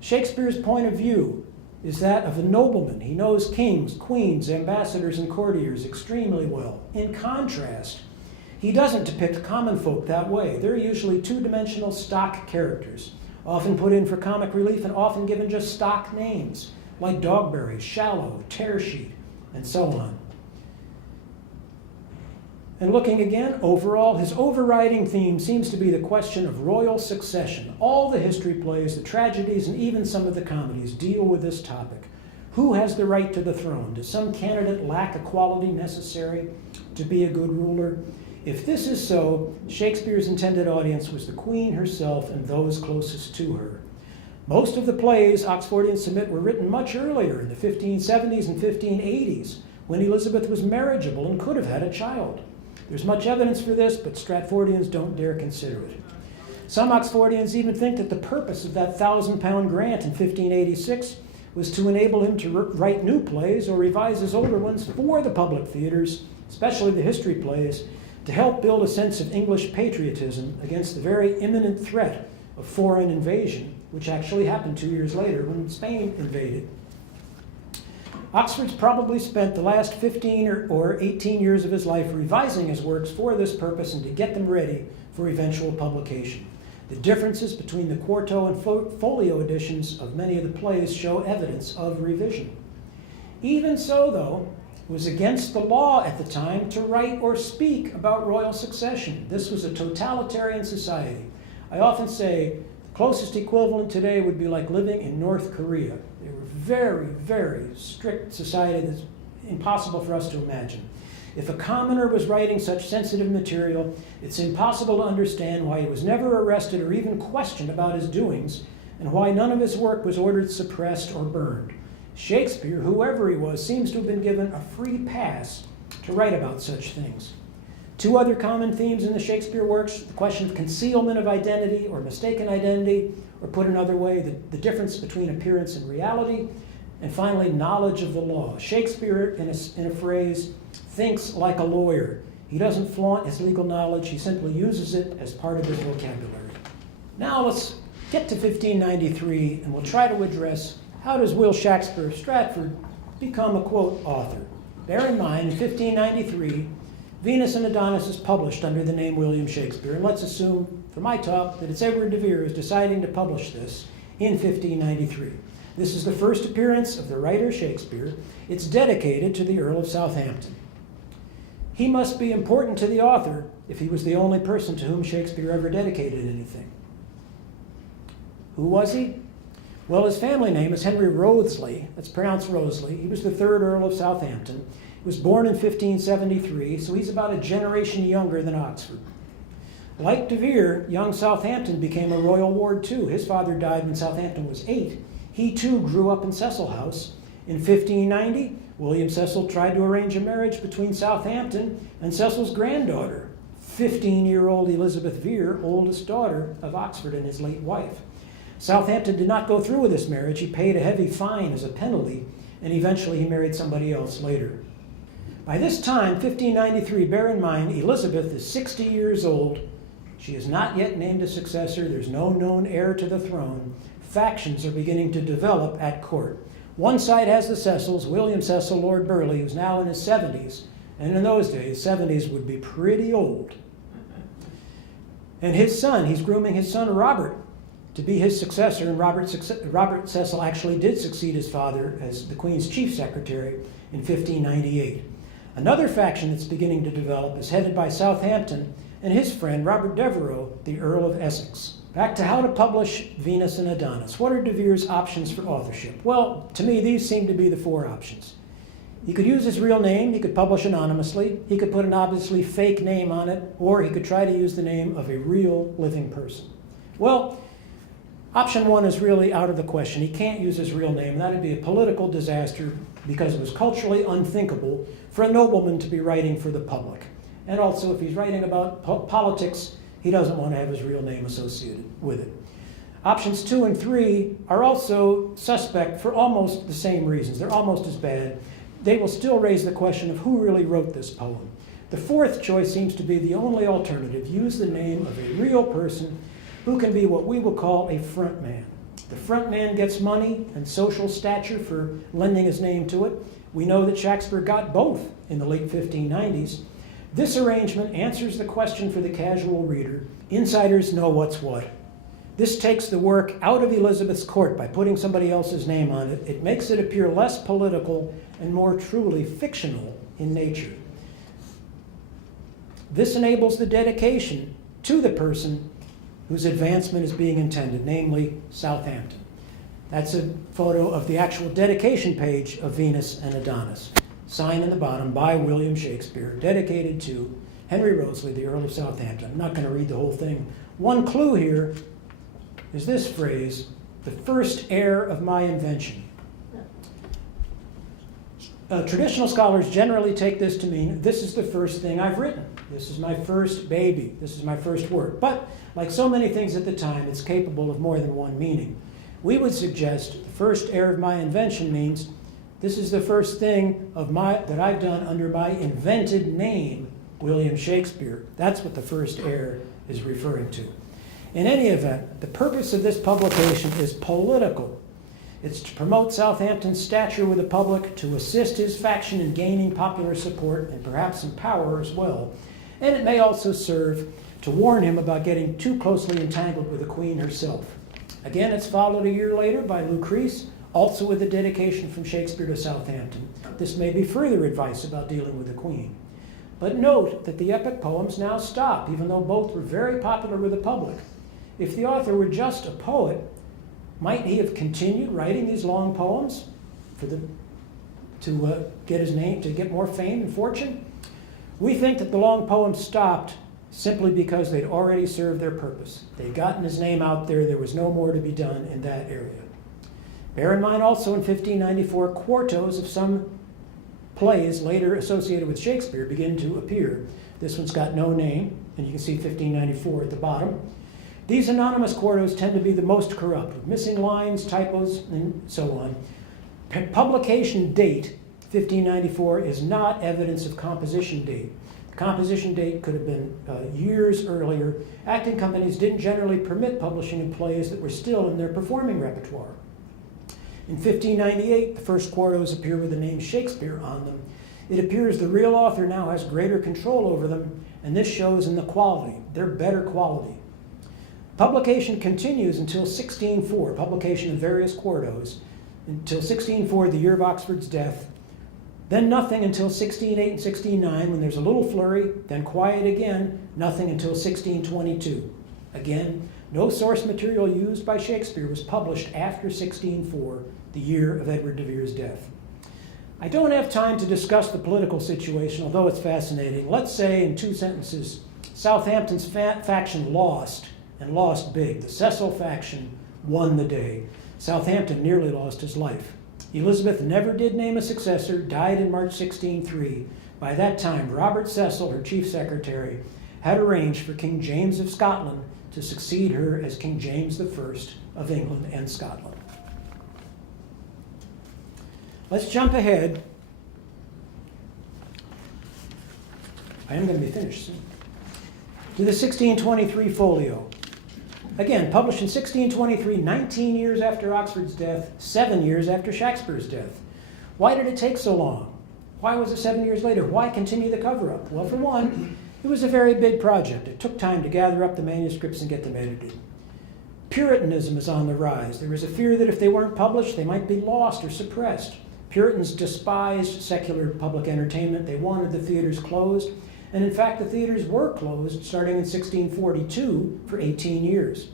Shakespeare's point of view is that of a nobleman. He knows kings, queens, ambassadors, and courtiers extremely well. In contrast, he doesn't depict common folk that way. They're usually two-dimensional stock characters, often put in for comic relief and often given just stock names, like Dogberry, Shallow, Tearsheet, and so on. And looking again, overall, his overriding theme seems to be the question of royal succession. All the history plays, the tragedies, and even some of the comedies deal with this topic. Who has the right to the throne? Does some candidate lack a quality necessary to be a good ruler? If this is so, Shakespeare's intended audience was the Queen herself and those closest to her. Most of the plays, Oxfordians submit, were written much earlier, in the 1570s and 1580s, when Elizabeth was marriageable and could have had a child. There's much evidence for this, but Stratfordians don't dare consider it. Some Oxfordians even think that the purpose of that £1,000 grant in 1586 was to enable him to write new plays or revise his older ones for the public theaters, especially the history plays, to help build a sense of English patriotism against the very imminent threat of foreign invasion, which actually happened 2 years later when Spain invaded. Oxford's probably spent the last 15 or 18 years of his life revising his works for this purpose and to get them ready for eventual publication. The differences between the quarto and folio editions of many of the plays show evidence of revision. Even so, though, it was against the law at the time to write or speak about royal succession. This was a totalitarian society. I often say the closest equivalent today would be like living in North Korea. They were very, very strict society that's impossible for us to imagine. If a commoner was writing such sensitive material, it's impossible to understand why he was never arrested or even questioned about his doings, and why none of his work was ordered suppressed or burned. Shakespeare, whoever he was, seems to have been given a free pass to write about such things. Two other common themes in the Shakespeare works: the question of concealment of identity or mistaken identity, or put another way, the difference between appearance and reality, and finally, knowledge of the law. Shakespeare, in a phrase, thinks like a lawyer. He doesn't flaunt his legal knowledge, he simply uses it as part of his vocabulary. Now let's get to 1593, and we'll try to address how does Will Shakespeare of Stratford become a, quote, author. Bear in mind, in 1593, Venus and Adonis is published under the name William Shakespeare, and let's assume, for my talk, that it's Edward de Vere who's deciding to publish this in 1593. This is the first appearance of the writer Shakespeare. It's dedicated to the Earl of Southampton. He must be important to the author if he was the only person to whom Shakespeare ever dedicated anything. Who was he? Well, his family name is Henry Wriothesley. That's pronounced Roseley. He was the third Earl of Southampton. He was born in 1573, so he's about a generation younger than Oxford. Like de Vere, young Southampton became a royal ward too. His father died when Southampton was 8. He too grew up in Cecil House. In 1590, William Cecil tried to arrange a marriage between Southampton and Cecil's granddaughter, 15-year-old Elizabeth Vere, oldest daughter of Oxford and his late wife. Southampton did not go through with this marriage. He paid a heavy fine as a penalty, and eventually he married somebody else later. By this time, 1593, bear in mind, Elizabeth is 60 years old. She is not yet named a successor. There's no known heir to the throne. Factions are beginning to develop at court. One side has the Cecils, William Cecil, Lord Burleigh, who's now in his 70s, and in those days, 70s would be pretty old. And his son, he's grooming his son Robert to be his successor, and Robert Cecil actually did succeed his father as the Queen's chief secretary in 1598. Another faction that's beginning to develop is headed by Southampton and his friend Robert Devereux, the Earl of Essex. Back to how to publish Venus and Adonis. What are De Vere's options for authorship? Well, to me, these seem to be the four options. He could use his real name, he could publish anonymously, he could put an obviously fake name on it, or he could try to use the name of a real living person. Well, option one is really out of the question. He can't use his real name. That would be a political disaster because it was culturally unthinkable for a nobleman to be writing for the public. And also, if he's writing about politics, he doesn't want to have his real name associated with it. Options 2 and 3 are also suspect for almost the same reasons. They're almost as bad. They will still raise the question of who really wrote this poem. The fourth choice seems to be the only alternative. Use the name of a real person who can be what we will call a front man. The front man gets money and social stature for lending his name to it. We know that Shakespeare got both in the late 1590s. This arrangement answers the question for the casual reader. Insiders know what's what. This takes the work out of Elizabeth's court by putting somebody else's name on it. It makes it appear less political and more truly fictional in nature. This enables the dedication to the person whose advancement is being intended, namely Southampton. That's a photo of the actual dedication page of Venus and Adonis. Sign in the bottom, by William Shakespeare, dedicated to Henry Wriothesley, the Earl of Southampton. I'm not going to read the whole thing. One clue here is this phrase, the first heir of my invention. Traditional scholars generally take this to mean this is the first thing I've written. This is my first baby. This is my first work. But like so many things at the time, it's capable of more than one meaning. We would suggest the first heir of my invention means this is the first thing that I've done under my invented name, William Shakespeare. That's what the first heir is referring to. In any event, the purpose of this publication is political. It's to promote Southampton's stature with the public, to assist his faction in gaining popular support and perhaps some power as well. And it may also serve to warn him about getting too closely entangled with the Queen herself. Again, it's followed a year later by Lucrece, also with a dedication from Shakespeare to Southampton. This may be further advice about dealing with the Queen. But note that the epic poems now stop, even though both were very popular with the public. If the author were just a poet, might he have continued writing these long poems to get his name, to get more fame and fortune? We think that the long poems stopped simply because they'd already served their purpose. They'd gotten his name out there. There was no more to be done in that area. Bear in mind also in 1594, quartos of some plays later associated with Shakespeare begin to appear. This one's got no name, and you can see 1594 at the bottom. These anonymous quartos tend to be the most corrupt, with missing lines, typos, and so on. Publication date, 1594, is not evidence of composition date. The composition date could have been years earlier. Acting companies didn't generally permit publishing of plays that were still in their performing repertoire. In 1598, the first quartos appear with the name Shakespeare on them. It appears the real author now has greater control over them, and this shows in the quality. They're better quality. Publication continues until 1604, publication of various quartos, until 1604, the year of Oxford's death. Then nothing until 1608 and 1609, when there's a little flurry, then quiet again, nothing until 1622. Again, no source material used by Shakespeare was published after 1604, the year of Edward de Vere's death. I don't have time to discuss the political situation, although it's fascinating. Let's say in 2 sentences, Southampton's faction lost, and lost big. The Cecil faction won the day. Southampton nearly lost his life. Elizabeth never did name a successor, died in March 1603. By that time, Robert Cecil, her chief secretary, had arranged for King James of Scotland to succeed her as King James I of England and Scotland. Let's jump ahead. I am going to be finished soon. To the 1623 folio. Again, published in 1623, 19 years after Oxford's death, 7 years after Shakespeare's death. Why did it take so long? Why was it 7 years later? Why continue the cover-up? Well, for one, it was a very big project. It took time to gather up the manuscripts and get them edited. Puritanism is on the rise. There was a fear that if they weren't published, they might be lost or suppressed. Puritans despised secular public entertainment. They wanted the theaters closed. And in fact, the theaters were closed starting in 1642 for 18 years.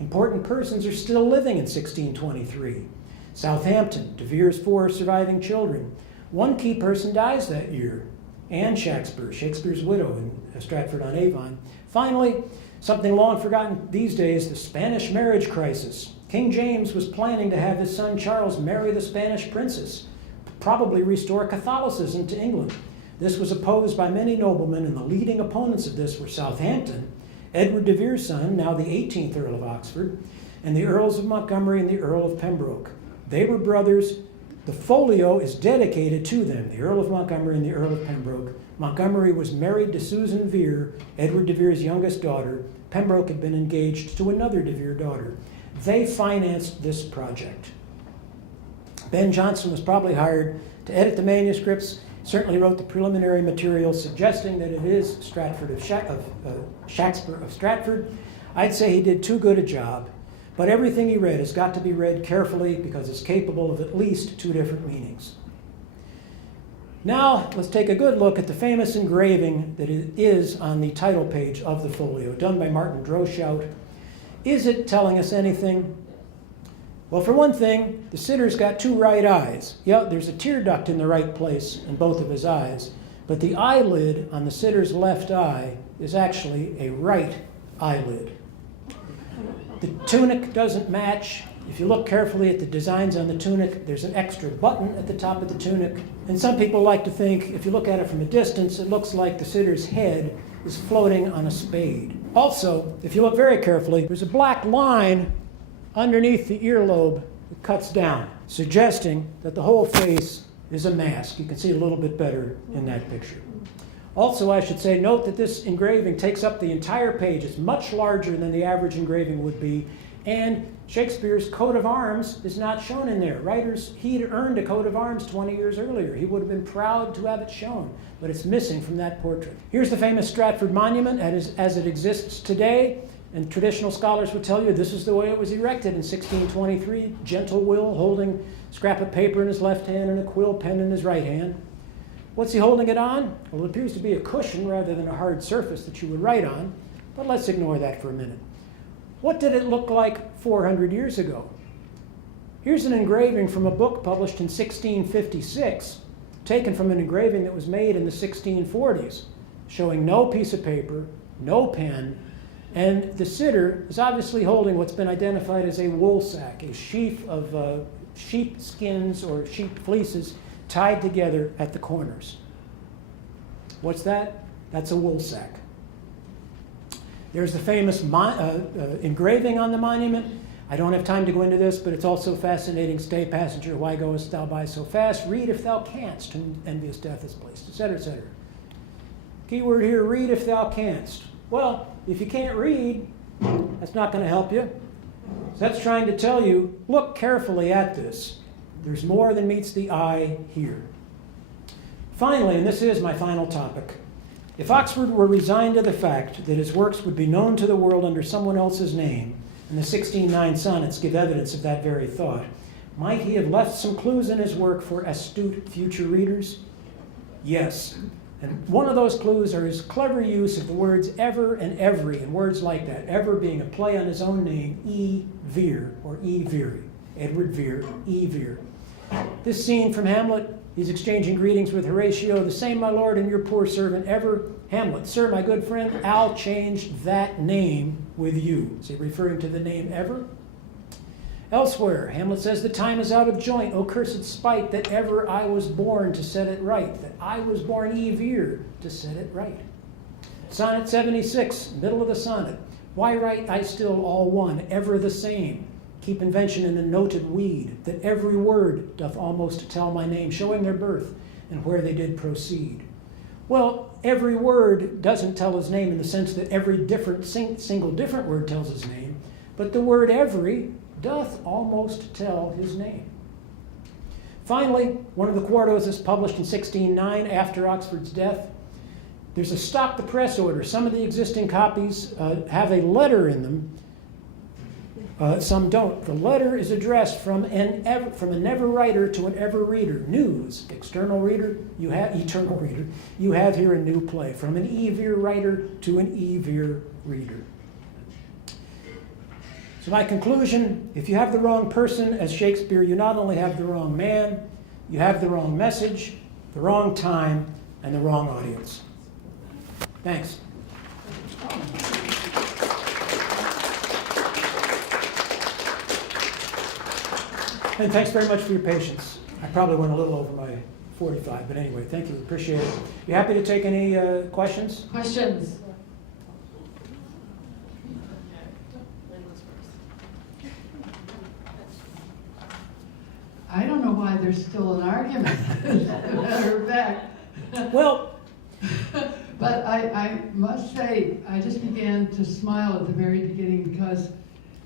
Important persons are still living in 1623. Southampton, De Vere's 4 surviving children. One key person dies that year, Anne Shakespeare, Shakespeare's widow in Stratford-on-Avon. Finally, something long forgotten these days, the Spanish marriage crisis. King James was planning to have his son Charles marry the Spanish princess, probably restore Catholicism to England. This was opposed by many noblemen, and the leading opponents of this were Southampton, Edward de Vere's son, now the 18th Earl of Oxford, and the Earls of Montgomery and the Earl of Pembroke. They were brothers. The folio is dedicated to them, the Earl of Montgomery and the Earl of Pembroke. Montgomery was married to Susan Vere, Edward de Vere's youngest daughter. Pembroke had been engaged to another de Vere daughter. They financed this project. Ben Jonson was probably hired to edit the manuscripts, certainly wrote the preliminary material suggesting that it is Shakespeare of Stratford. I'd say he did too good a job, but everything he read has got to be read carefully because it's capable of at least 2 different meanings. Now, let's take a good look at the famous engraving that is on the title page of the folio, done by Martin Droshout. Is it telling us anything? Well, for one thing, the sitter's got 2 right eyes. Yeah, there's a tear duct in the right place in both of his eyes, but the eyelid on the sitter's left eye is actually a right eyelid. The tunic doesn't match. If you look carefully at the designs on the tunic, there's an extra button at the top of the tunic. And some people like to think, if you look at it from a distance, it looks like the sitter's head is floating on a spade. Also, if you look very carefully, there's a black line underneath the earlobe that cuts down, suggesting that the whole face is a mask. You can see a little bit better in that picture. Also, I should say, note that this engraving takes up the entire page. It's much larger than the average engraving would be, and Shakespeare's coat of arms is not shown in there. He'd earned a coat of arms 20 years earlier. He would have been proud to have it shown, but it's missing from that portrait. Here's the famous Stratford Monument as it exists today. And traditional scholars would tell you this is the way it was erected in 1623. Gentle Will holding a scrap of paper in his left hand and a quill pen in his right hand. What's he holding it on? Well, it appears to be a cushion rather than a hard surface that you would write on, but let's ignore that for a minute. What did it look like 400 years ago? Here's an engraving from a book published in 1656, taken from an engraving that was made in the 1640s, showing no piece of paper, no pen, and the sitter is obviously holding what's been identified as a wool sack, a sheaf of sheep skins or sheep fleeces tied together at the corners. What's that? That's a wool sack. There's the famous engraving on the monument. I don't have time to go into this, but it's also fascinating. Stay, passenger, why goest thou by so fast? Read if thou canst, and envious death is placed, etc., etc. Key word here, read if thou canst. Well, if you can't read, that's not going to help you. So that's trying to tell you, look carefully at this. There's more than meets the eye here. Finally, and this is my final topic, if Oxford were resigned to the fact that his works would be known to the world under someone else's name, and the 1609 sonnets give evidence of that very thought, might he have left some clues in his work for astute future readers? Yes. And one of those clues are his clever use of the words ever and every, and words like that, ever being a play on his own name, E. Vere, or E. Vere, Edward Vere, E. Vere. This scene from Hamlet, he's exchanging greetings with Horatio, the same my lord and your poor servant ever. Hamlet, sir, my good friend, I'll change that name with you. Is he referring to the name ever? Elsewhere, Hamlet says, the time is out of joint, O cursed spite, that ever I was born to set it right, that I was born E. Vere to set it right. Sonnet 76, middle of the sonnet. Why write I still all one, ever the same? Keep invention in a noted weed, that every word doth almost tell my name, showing their birth and where they did proceed. Well, every word doesn't tell his name in the sense that every single different word tells his name, but the word every doth almost tell his name. Finally, one of the quartos is published in 1609 after Oxford's death. There's a stop the press order. Some of the existing copies have a letter in them Some don't. The letter is addressed from a never writer to an ever reader. News, external reader, you have eternal reader. You have here a new play. From an evere writer to an evere reader. So my conclusion, if you have the wrong person as Shakespeare, you not only have the wrong man, you have the wrong message, the wrong time, and the wrong audience. Thanks. And thanks very much for your patience. I probably went a little over my 45, but anyway, thank you. Appreciate it. You happy to take any questions? Questions? I don't know why there's still an argument, as a matter of fact. Well, But I must say, I just began to smile at the very beginning because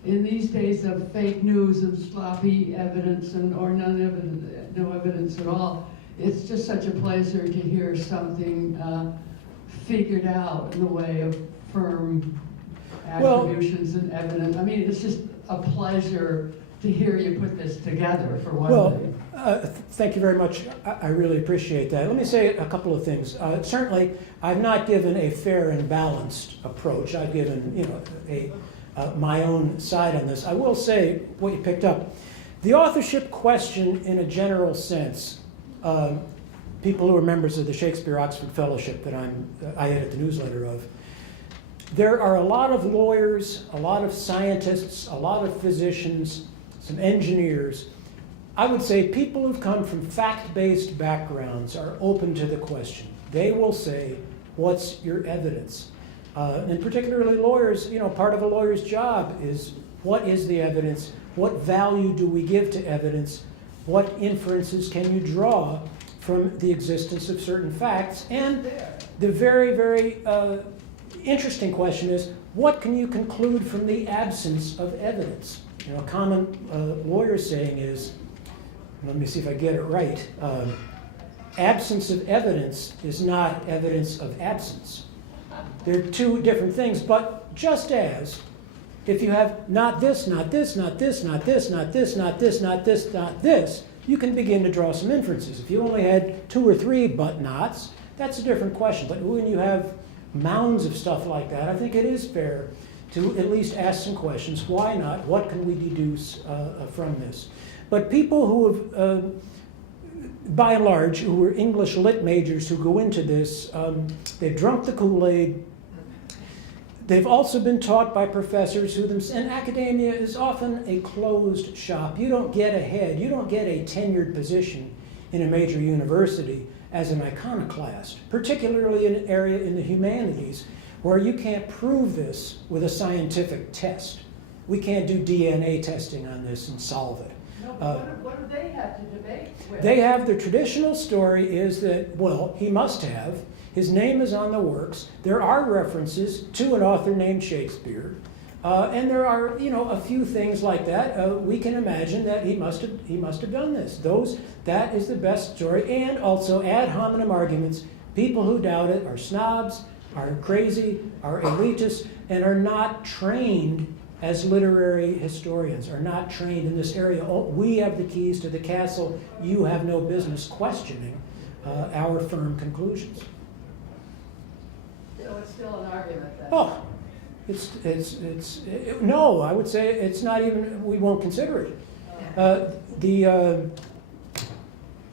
in these days of fake news and sloppy evidence or no evidence at all, it's just such a pleasure to hear something figured out in the way of firm attributions and evidence. I mean, it's just a pleasure to hear you put this together for one thing. Thank you very much. I really appreciate that. Let me say a couple of things. Certainly, I've not given a fair and balanced approach. I've given, my own side on this. I will say what you picked up. The authorship question, in a general sense, people who are members of the Shakespeare Oxford Fellowship that I edit the newsletter of, there are a lot of lawyers, a lot of scientists, a lot of physicians, some engineers. I would say people who've come from fact-based backgrounds are open to the question. They will say, what's your evidence? And particularly lawyers, part of a lawyer's job is what is the evidence? What value do we give to evidence? What inferences can you draw from the existence of certain facts? And the very, very interesting question is, what can you conclude from the absence of evidence? A common lawyer saying is, let me see if I get it right, absence of evidence is not evidence of absence. They're two different things, but just as if you have not this, not this, not this, not this, not this, not this, not this, not this, you can begin to draw some inferences. If you only had 2 or 3 but nots, that's a different question. But when you have mounds of stuff like that, I think it is fair to at least ask some questions. Why not? What can we deduce from this? But people who have, by and large, who are English lit majors who go into this, they've drunk the Kool-Aid. They've also been taught by professors and academia is often a closed shop. You don't get ahead. You don't get a tenured position in a major university as an iconoclast, particularly in an area in the humanities where you can't prove this with a scientific test. We can't do DNA testing on this and solve it. No, but what do they have to debate with? They have the traditional story is that, well, he must have. His name is on the works. There are references to an author named Shakespeare. And there are, a few things like that. We can imagine that he must have done this. That is the best story. And also ad hominem arguments. People who doubt it are snobs, are crazy, are elitists, and are not trained as literary historians, are not trained in this area. Oh, we have the keys to the castle. You have no business questioning our firm conclusions. So it's still an argument then? Oh, no, I would say it's not even, we won't consider it.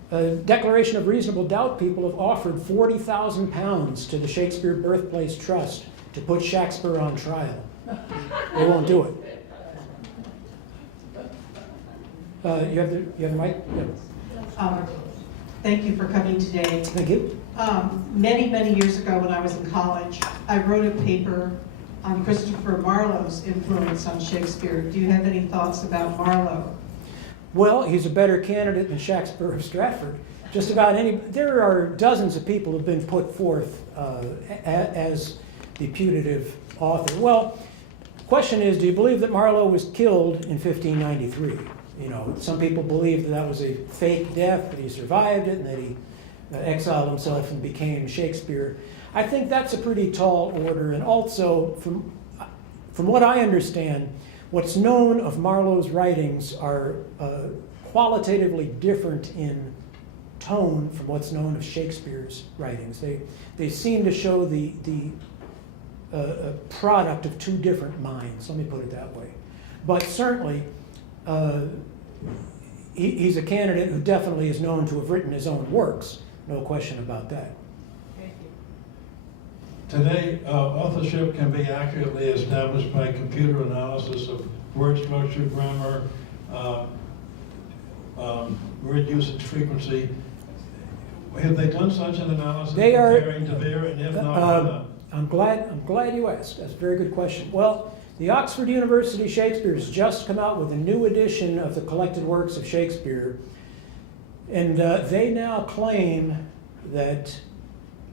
The Declaration of Reasonable Doubt people have offered £40,000 to the Shakespeare Birthplace Trust to put Shakespeare on trial. They won't do it. You have the mic? Yeah. Thank you for coming today. Thank you. Many, many years ago when I was in college, I wrote a paper on Christopher Marlowe's influence on Shakespeare. Do you have any thoughts about Marlowe? Well, he's a better candidate than Shakespeare of Stratford. Just about there are dozens of people who have been put forth as the putative author. Well, the question is, do you believe that Marlowe was killed in 1593? Some people believe that was a fake death, that he survived it, and that he exiled himself and became Shakespeare. I think that's a pretty tall order, and also, from what I understand, What's known of Marlowe's writings are qualitatively different in tone from what's known of Shakespeare's writings. They seem to show the product of two different minds, let me put it that way. But certainly, he's a candidate who definitely is known to have written his own works, no question about that. Today, authorship can be accurately established by computer analysis of word structure, grammar, word usage frequency. Have they done such an analysis comparing De Vere, and if not, I'm glad you asked. That's a very good question. Well, the Oxford University Shakespeare has just come out with a new edition of the collected works of Shakespeare, and they now claim that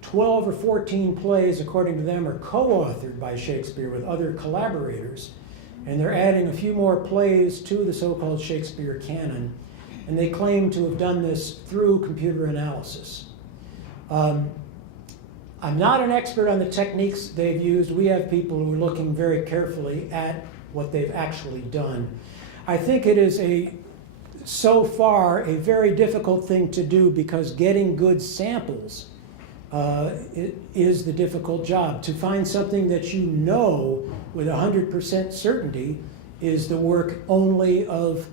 12 or 14 plays, according to them, are co-authored by Shakespeare with other collaborators, and they're adding a few more plays to the so-called Shakespeare canon, and they claim to have done this through computer analysis. I'm not an expert on the techniques they've used. We have people who are looking very carefully at what they've actually done. I think it is so far a very difficult thing to do, because getting good samples is the difficult job. To find something that you know with 100% certainty is the work only of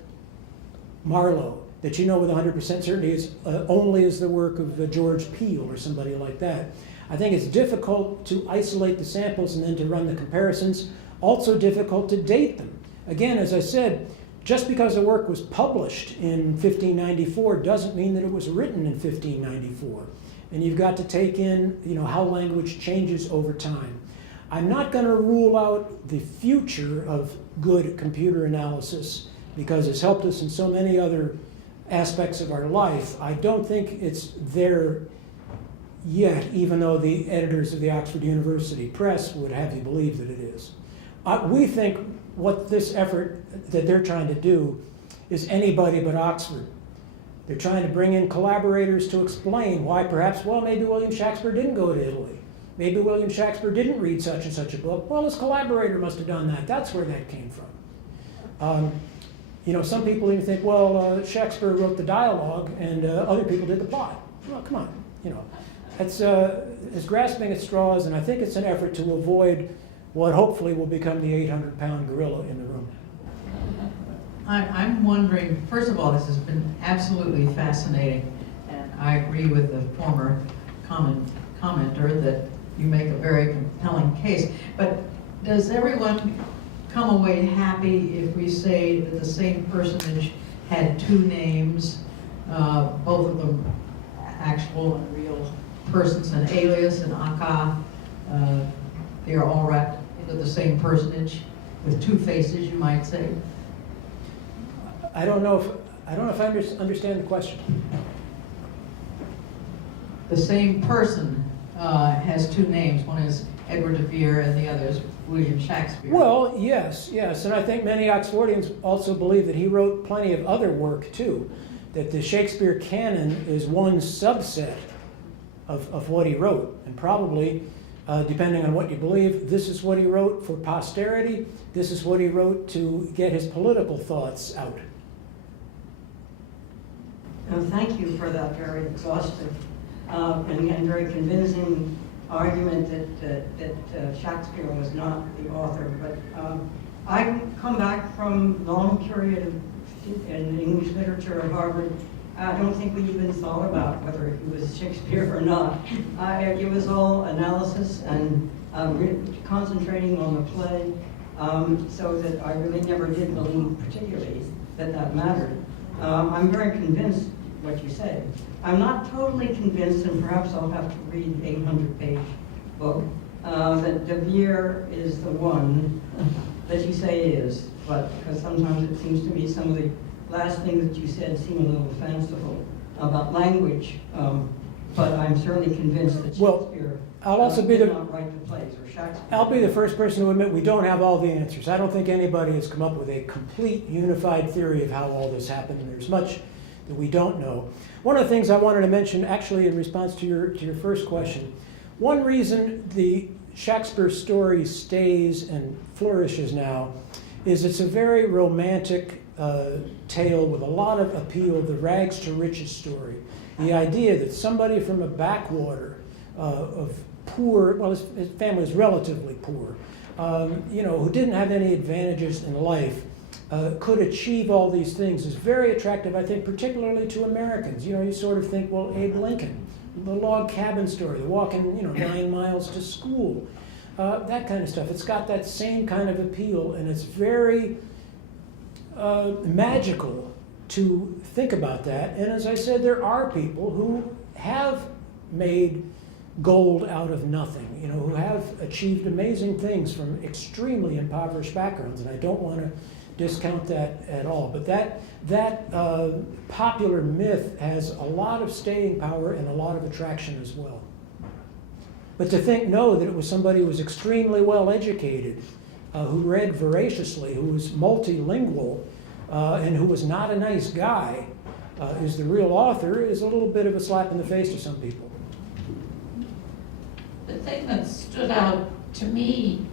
Marlowe, that you know with 100% certainty is only is the work of George Peele or somebody like that. I think it's difficult to isolate the samples and then to run the comparisons. Also difficult to date them. Again, as I said, just because a work was published in 1594 doesn't mean that it was written in 1594. And you've got to take in, how language changes over time. I'm not going to rule out the future of good computer analysis, because it's helped us in so many other aspects of our life. I don't think it's there yet, even though the editors of the Oxford University Press would have you believe that it is. We think what this effort that they're trying to do is anybody but Oxford. They're trying to bring in collaborators to explain why perhaps, maybe William Shakespeare didn't go to Italy. Maybe William Shakespeare didn't read such and such a book. Well, his collaborator must have done that. That's where that came from. Some people even think, Shakespeare wrote the dialogue and other people did the plot. Well, come on, It's grasping at straws, and I think it's an effort to avoid what hopefully will become the 800-pound gorilla in the room. I'm wondering, first of all, this has been absolutely fascinating, and I agree with the former commenter that you make a very compelling case. But does everyone come away happy if we say that the same personage had two names, both of them actual and real persons, an alias and aka? They are all wrapped into the same personage with two faces, you might say. I don't know if I understand the question. The same person has two names. One is Edward de Vere and the other is William Shakespeare. Well, yes, and I think many Oxfordians also believe that he wrote plenty of other work too, that the Shakespeare canon is one subset of what he wrote, and probably, depending on what you believe, this is what he wrote for posterity, this is what he wrote to get his political thoughts out. Thank you for that very exhaustive and very convincing argument that Shakespeare was not the author. But I come back from a long period in English literature at Harvard. I don't think we even thought about whether it was Shakespeare or not. It was all analysis and concentrating on the play, so that I really never did believe particularly that mattered. I'm very convinced what you say. I'm not totally convinced, and perhaps I'll have to read an 800-page book, that De Vere is the one that you say is, but because sometimes it seems to me some of the last things that you said seem a little fanciful about language, but I'm certainly convinced that Shakespeare did not write the plays, or Shakespeare. I'll be the first person to admit we don't have all the answers. I don't think anybody has come up with a complete unified theory of how all this happened, and there's much that we don't know. One of the things I wanted to mention, actually in response to your first question, one reason the Shakespeare story stays and flourishes now is it's a very romantic tale with a lot of appeal, the rags to riches story. The idea that somebody from a backwater of poor, well, his family is relatively poor, who didn't have any advantages in life, could achieve all these things is very attractive, I think, particularly to Americans. You sort of think, well, Abe Lincoln, the log cabin story, the walking, 9 miles to school, that kind of stuff. It's got that same kind of appeal, and it's very magical to think about that. And as I said, there are people who have made gold out of nothing, who have achieved amazing things from extremely impoverished backgrounds, and I don't want to discount that at all. But that popular myth has a lot of staying power and a lot of attraction as well. But to think, that it was somebody who was extremely well educated, who read voraciously, who was multilingual, and who was not a nice guy, is the real author, is a little bit of a slap in the face to some people. The thing that stood out to me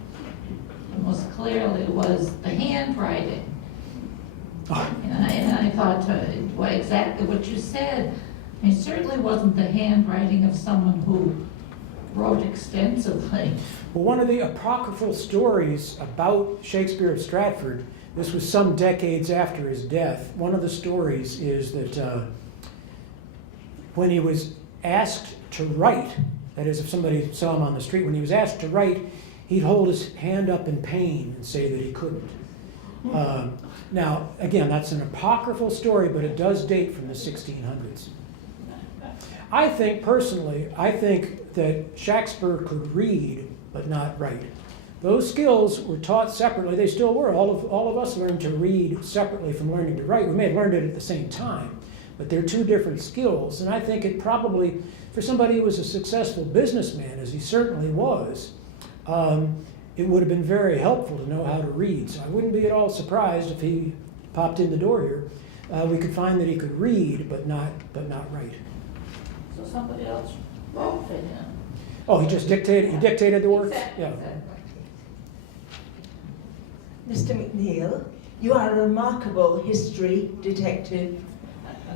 most clearly was the handwriting. And I thought, well, exactly what you said. It certainly wasn't the handwriting of someone who wrote extensively. Well, one of the apocryphal stories about Shakespeare of Stratford, this was some decades after his death, one of the stories is that when he was asked to write, that is, if somebody saw him on the street, when he was asked to write, he'd hold his hand up in pain and say that he couldn't. Now, again, that's an apocryphal story, but it does date from the 1600s. I think that Shakespeare could read, but not write. Those skills were taught separately. They still were. All of us learned to read separately from learning to write. We may have learned it at the same time, but they're two different skills. And I think it probably, for somebody who was a successful businessman, as he certainly was, it would have been very helpful to know how to read. So I wouldn't be at all surprised if he popped in the door here. We could find that he could read, but not write. So somebody else wrote for him. Oh, he dictated the works? Exactly. Yeah. Mr. McNeil, you are a remarkable history detective.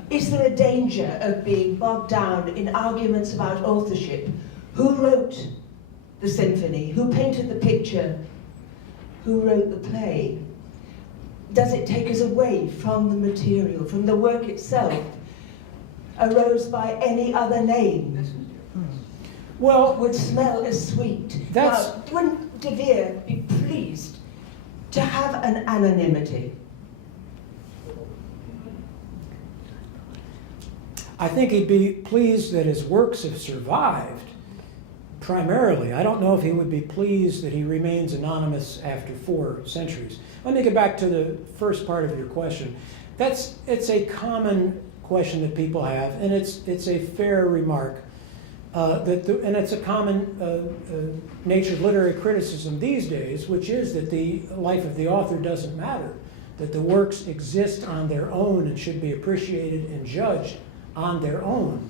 Is there a danger of being bogged down in arguments about authorship? Who wrote the symphony? Who painted the picture? Who wrote the play? Does it take us away from the material, from the work itself? Arose by any other name? Well, would smell as sweet. Now, wouldn't De Vere be pleased to have an anonymity? I think he'd be pleased that his works have survived, primarily. I don't know if he would be pleased that he remains anonymous after 4 centuries. Let me get back to the first part of your question. It's a common question that people have, and it's a fair remark. And it's a common nature of literary criticism these days, which is that the life of the author doesn't matter, that the works exist on their own and should be appreciated and judged on their own.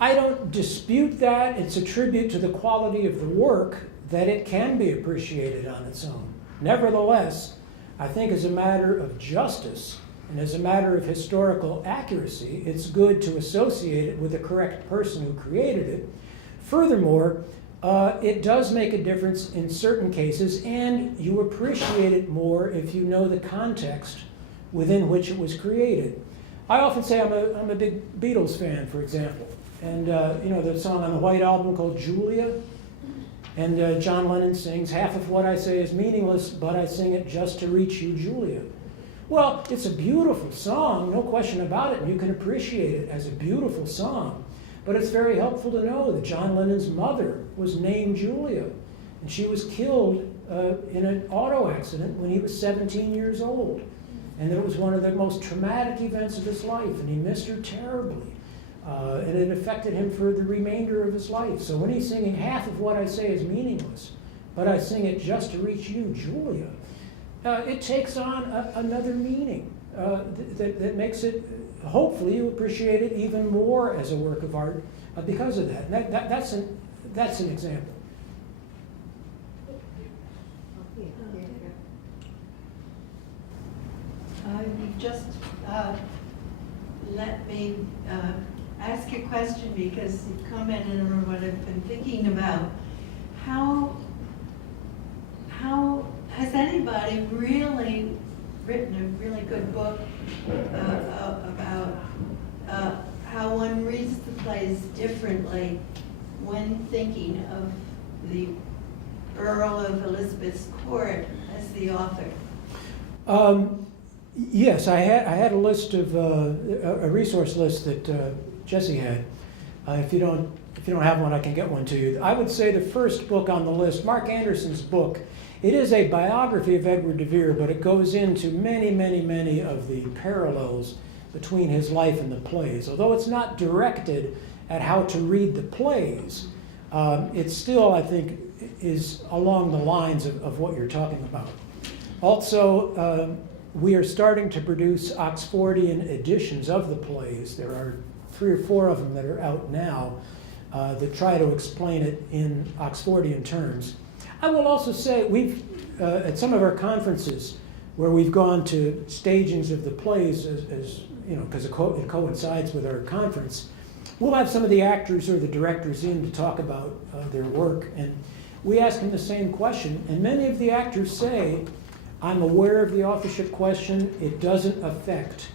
I don't dispute that. It's a tribute to the quality of the work that it can be appreciated on its own. Nevertheless, I think as a matter of justice and as a matter of historical accuracy, it's good to associate it with the correct person who created it. Furthermore, it does make a difference in certain cases, and you appreciate it more if you know the context within which it was created. I often say I'm a big Beatles fan, for example. And the song on the White Album called Julia, and John Lennon sings, "Half of what I say is meaningless, but I sing it just to reach you, Julia." Well, it's a beautiful song, no question about it, and you can appreciate it as a beautiful song. But it's very helpful to know that John Lennon's mother was named Julia, and she was killed in an auto accident when he was 17 years old. And it was one of the most traumatic events of his life, and he missed her terribly. And it affected him for the remainder of his life. So when he's singing "Half of what I say is meaningless, but I sing it just to reach you, Julia," it takes on another meaning that makes it, hopefully you appreciate it even more as a work of art because of that. And that's an example. You just let me ask you a question because you commented on what I've been thinking about. How has anybody really written a really good book about how one reads the plays differently when thinking of the Earl of Elizabeth's Court as the author? Yes, I had a list of a resource list that Jesse had. If you don't have one, I can get one to you. I would say the first book on the list, Mark Anderson's book. It is a biography of Edward de Vere, but it goes into many, many, many of the parallels between his life and the plays. Although it's not directed at how to read the plays, it still, I think, is along the lines of what you're talking about. Also, we are starting to produce Oxfordian editions of the plays. There are 3 or 4 of them that are out now that try to explain it in Oxfordian terms. I will also say we've, at some of our conferences where we've gone to stagings of the plays, as you know, because it coincides with our conference, we'll have some of the actors or the directors in to talk about their work. And we ask them the same question. And many of the actors say, I'm aware of the authorship question. It doesn't affect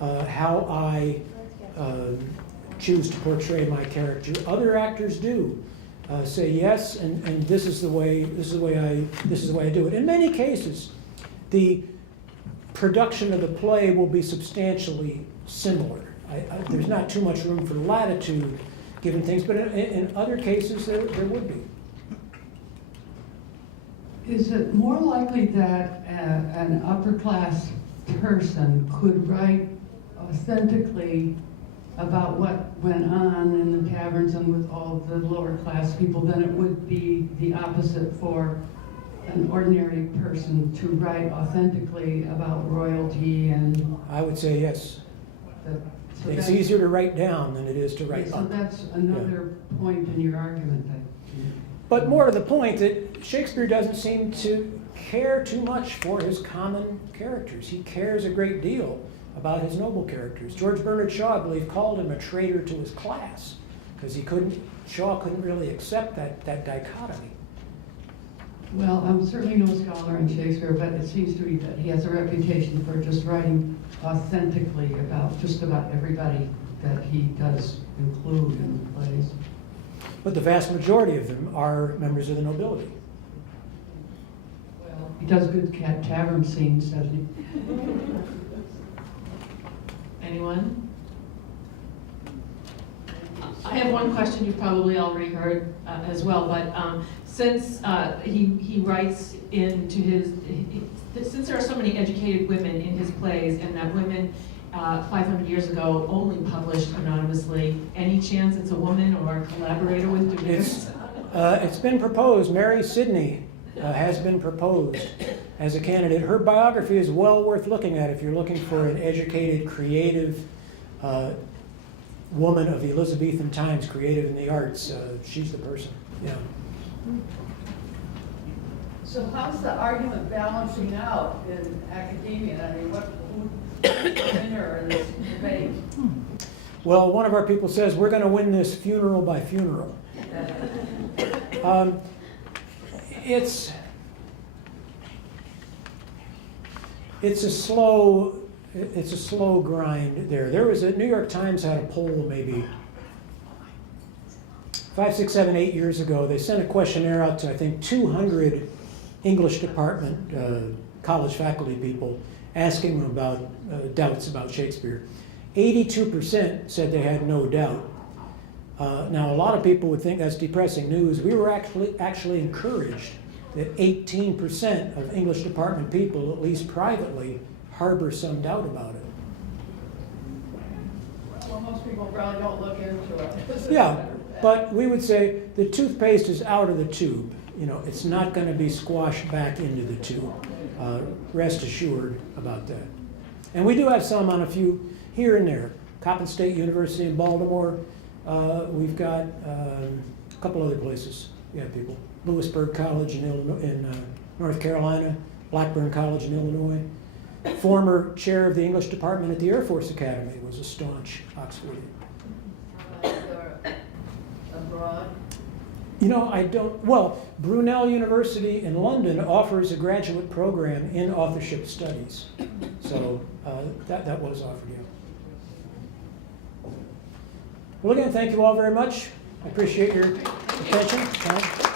how I choose to portray my character. Other actors do say yes, and this is the way I do it. In many cases, the production of the play will be substantially similar. There's not too much room for latitude given things, but in other cases there would be. Is it more likely that an upper-class person could write authentically about what went on in the taverns and with all the lower-class people than it would be the opposite for an ordinary person to write authentically about royalty and... I would say yes. So it's easier to write down than it is to write so up. that's another point in your argument. But more to the point that Shakespeare doesn't seem to care too much for his common characters. He cares a great deal about his noble characters. George Bernard Shaw, I believe, called him a traitor to his class because Shaw couldn't really accept that dichotomy. Well, I'm certainly no scholar in Shakespeare, but it seems to me that he has a reputation for just writing authentically about just about everybody that he does include in the plays. But the vast majority of them are members of the nobility. Well, he does good tavern scenes, doesn't he? Anyone? I have one question you've probably already heard as well, but since he writes into his, since there are so many educated women in his plays, and that women 500 years ago only published anonymously, any chance it's a woman or a collaborator with De Vere? It's been proposed. Mary Sidney has been proposed as a candidate. Her biography is well worth looking at if you're looking for an educated, creative woman of the Elizabethan times, creative in the arts. She's the person. Yeah. So how's the argument balancing out in academia? I mean, who's the winner in this debate? Well, one of our people says we're going to win this funeral by funeral. It's a slow grind there. There was a New York Times had a poll maybe 5, 6, 7, 8 years ago. They sent a questionnaire out to I think 200 English department college faculty people, asking them about doubts about Shakespeare. 82% said they had no doubt. Now, a lot of people would think that's depressing news. We were actually encouraged that 18% of English department people, at least privately, harbor some doubt about it. Well, most people probably don't look into it. Yeah, but we would say the toothpaste is out of the tube. You know, it's not going to be squashed back into the tube. Rest assured about that. And we do have some on a few here and there. Coppin State University in Baltimore. We've got a couple other places. We have people. Lewisburg College in North Carolina. Blackburn College in Illinois. former chair of the English department at the Air Force Academy, was a staunch Oxfordian. Abroad? You know, I don't, well, Brunel University in London offers a graduate program in authorship studies. So that was offered, yeah. Well, again, thank you all very much. I appreciate your attention.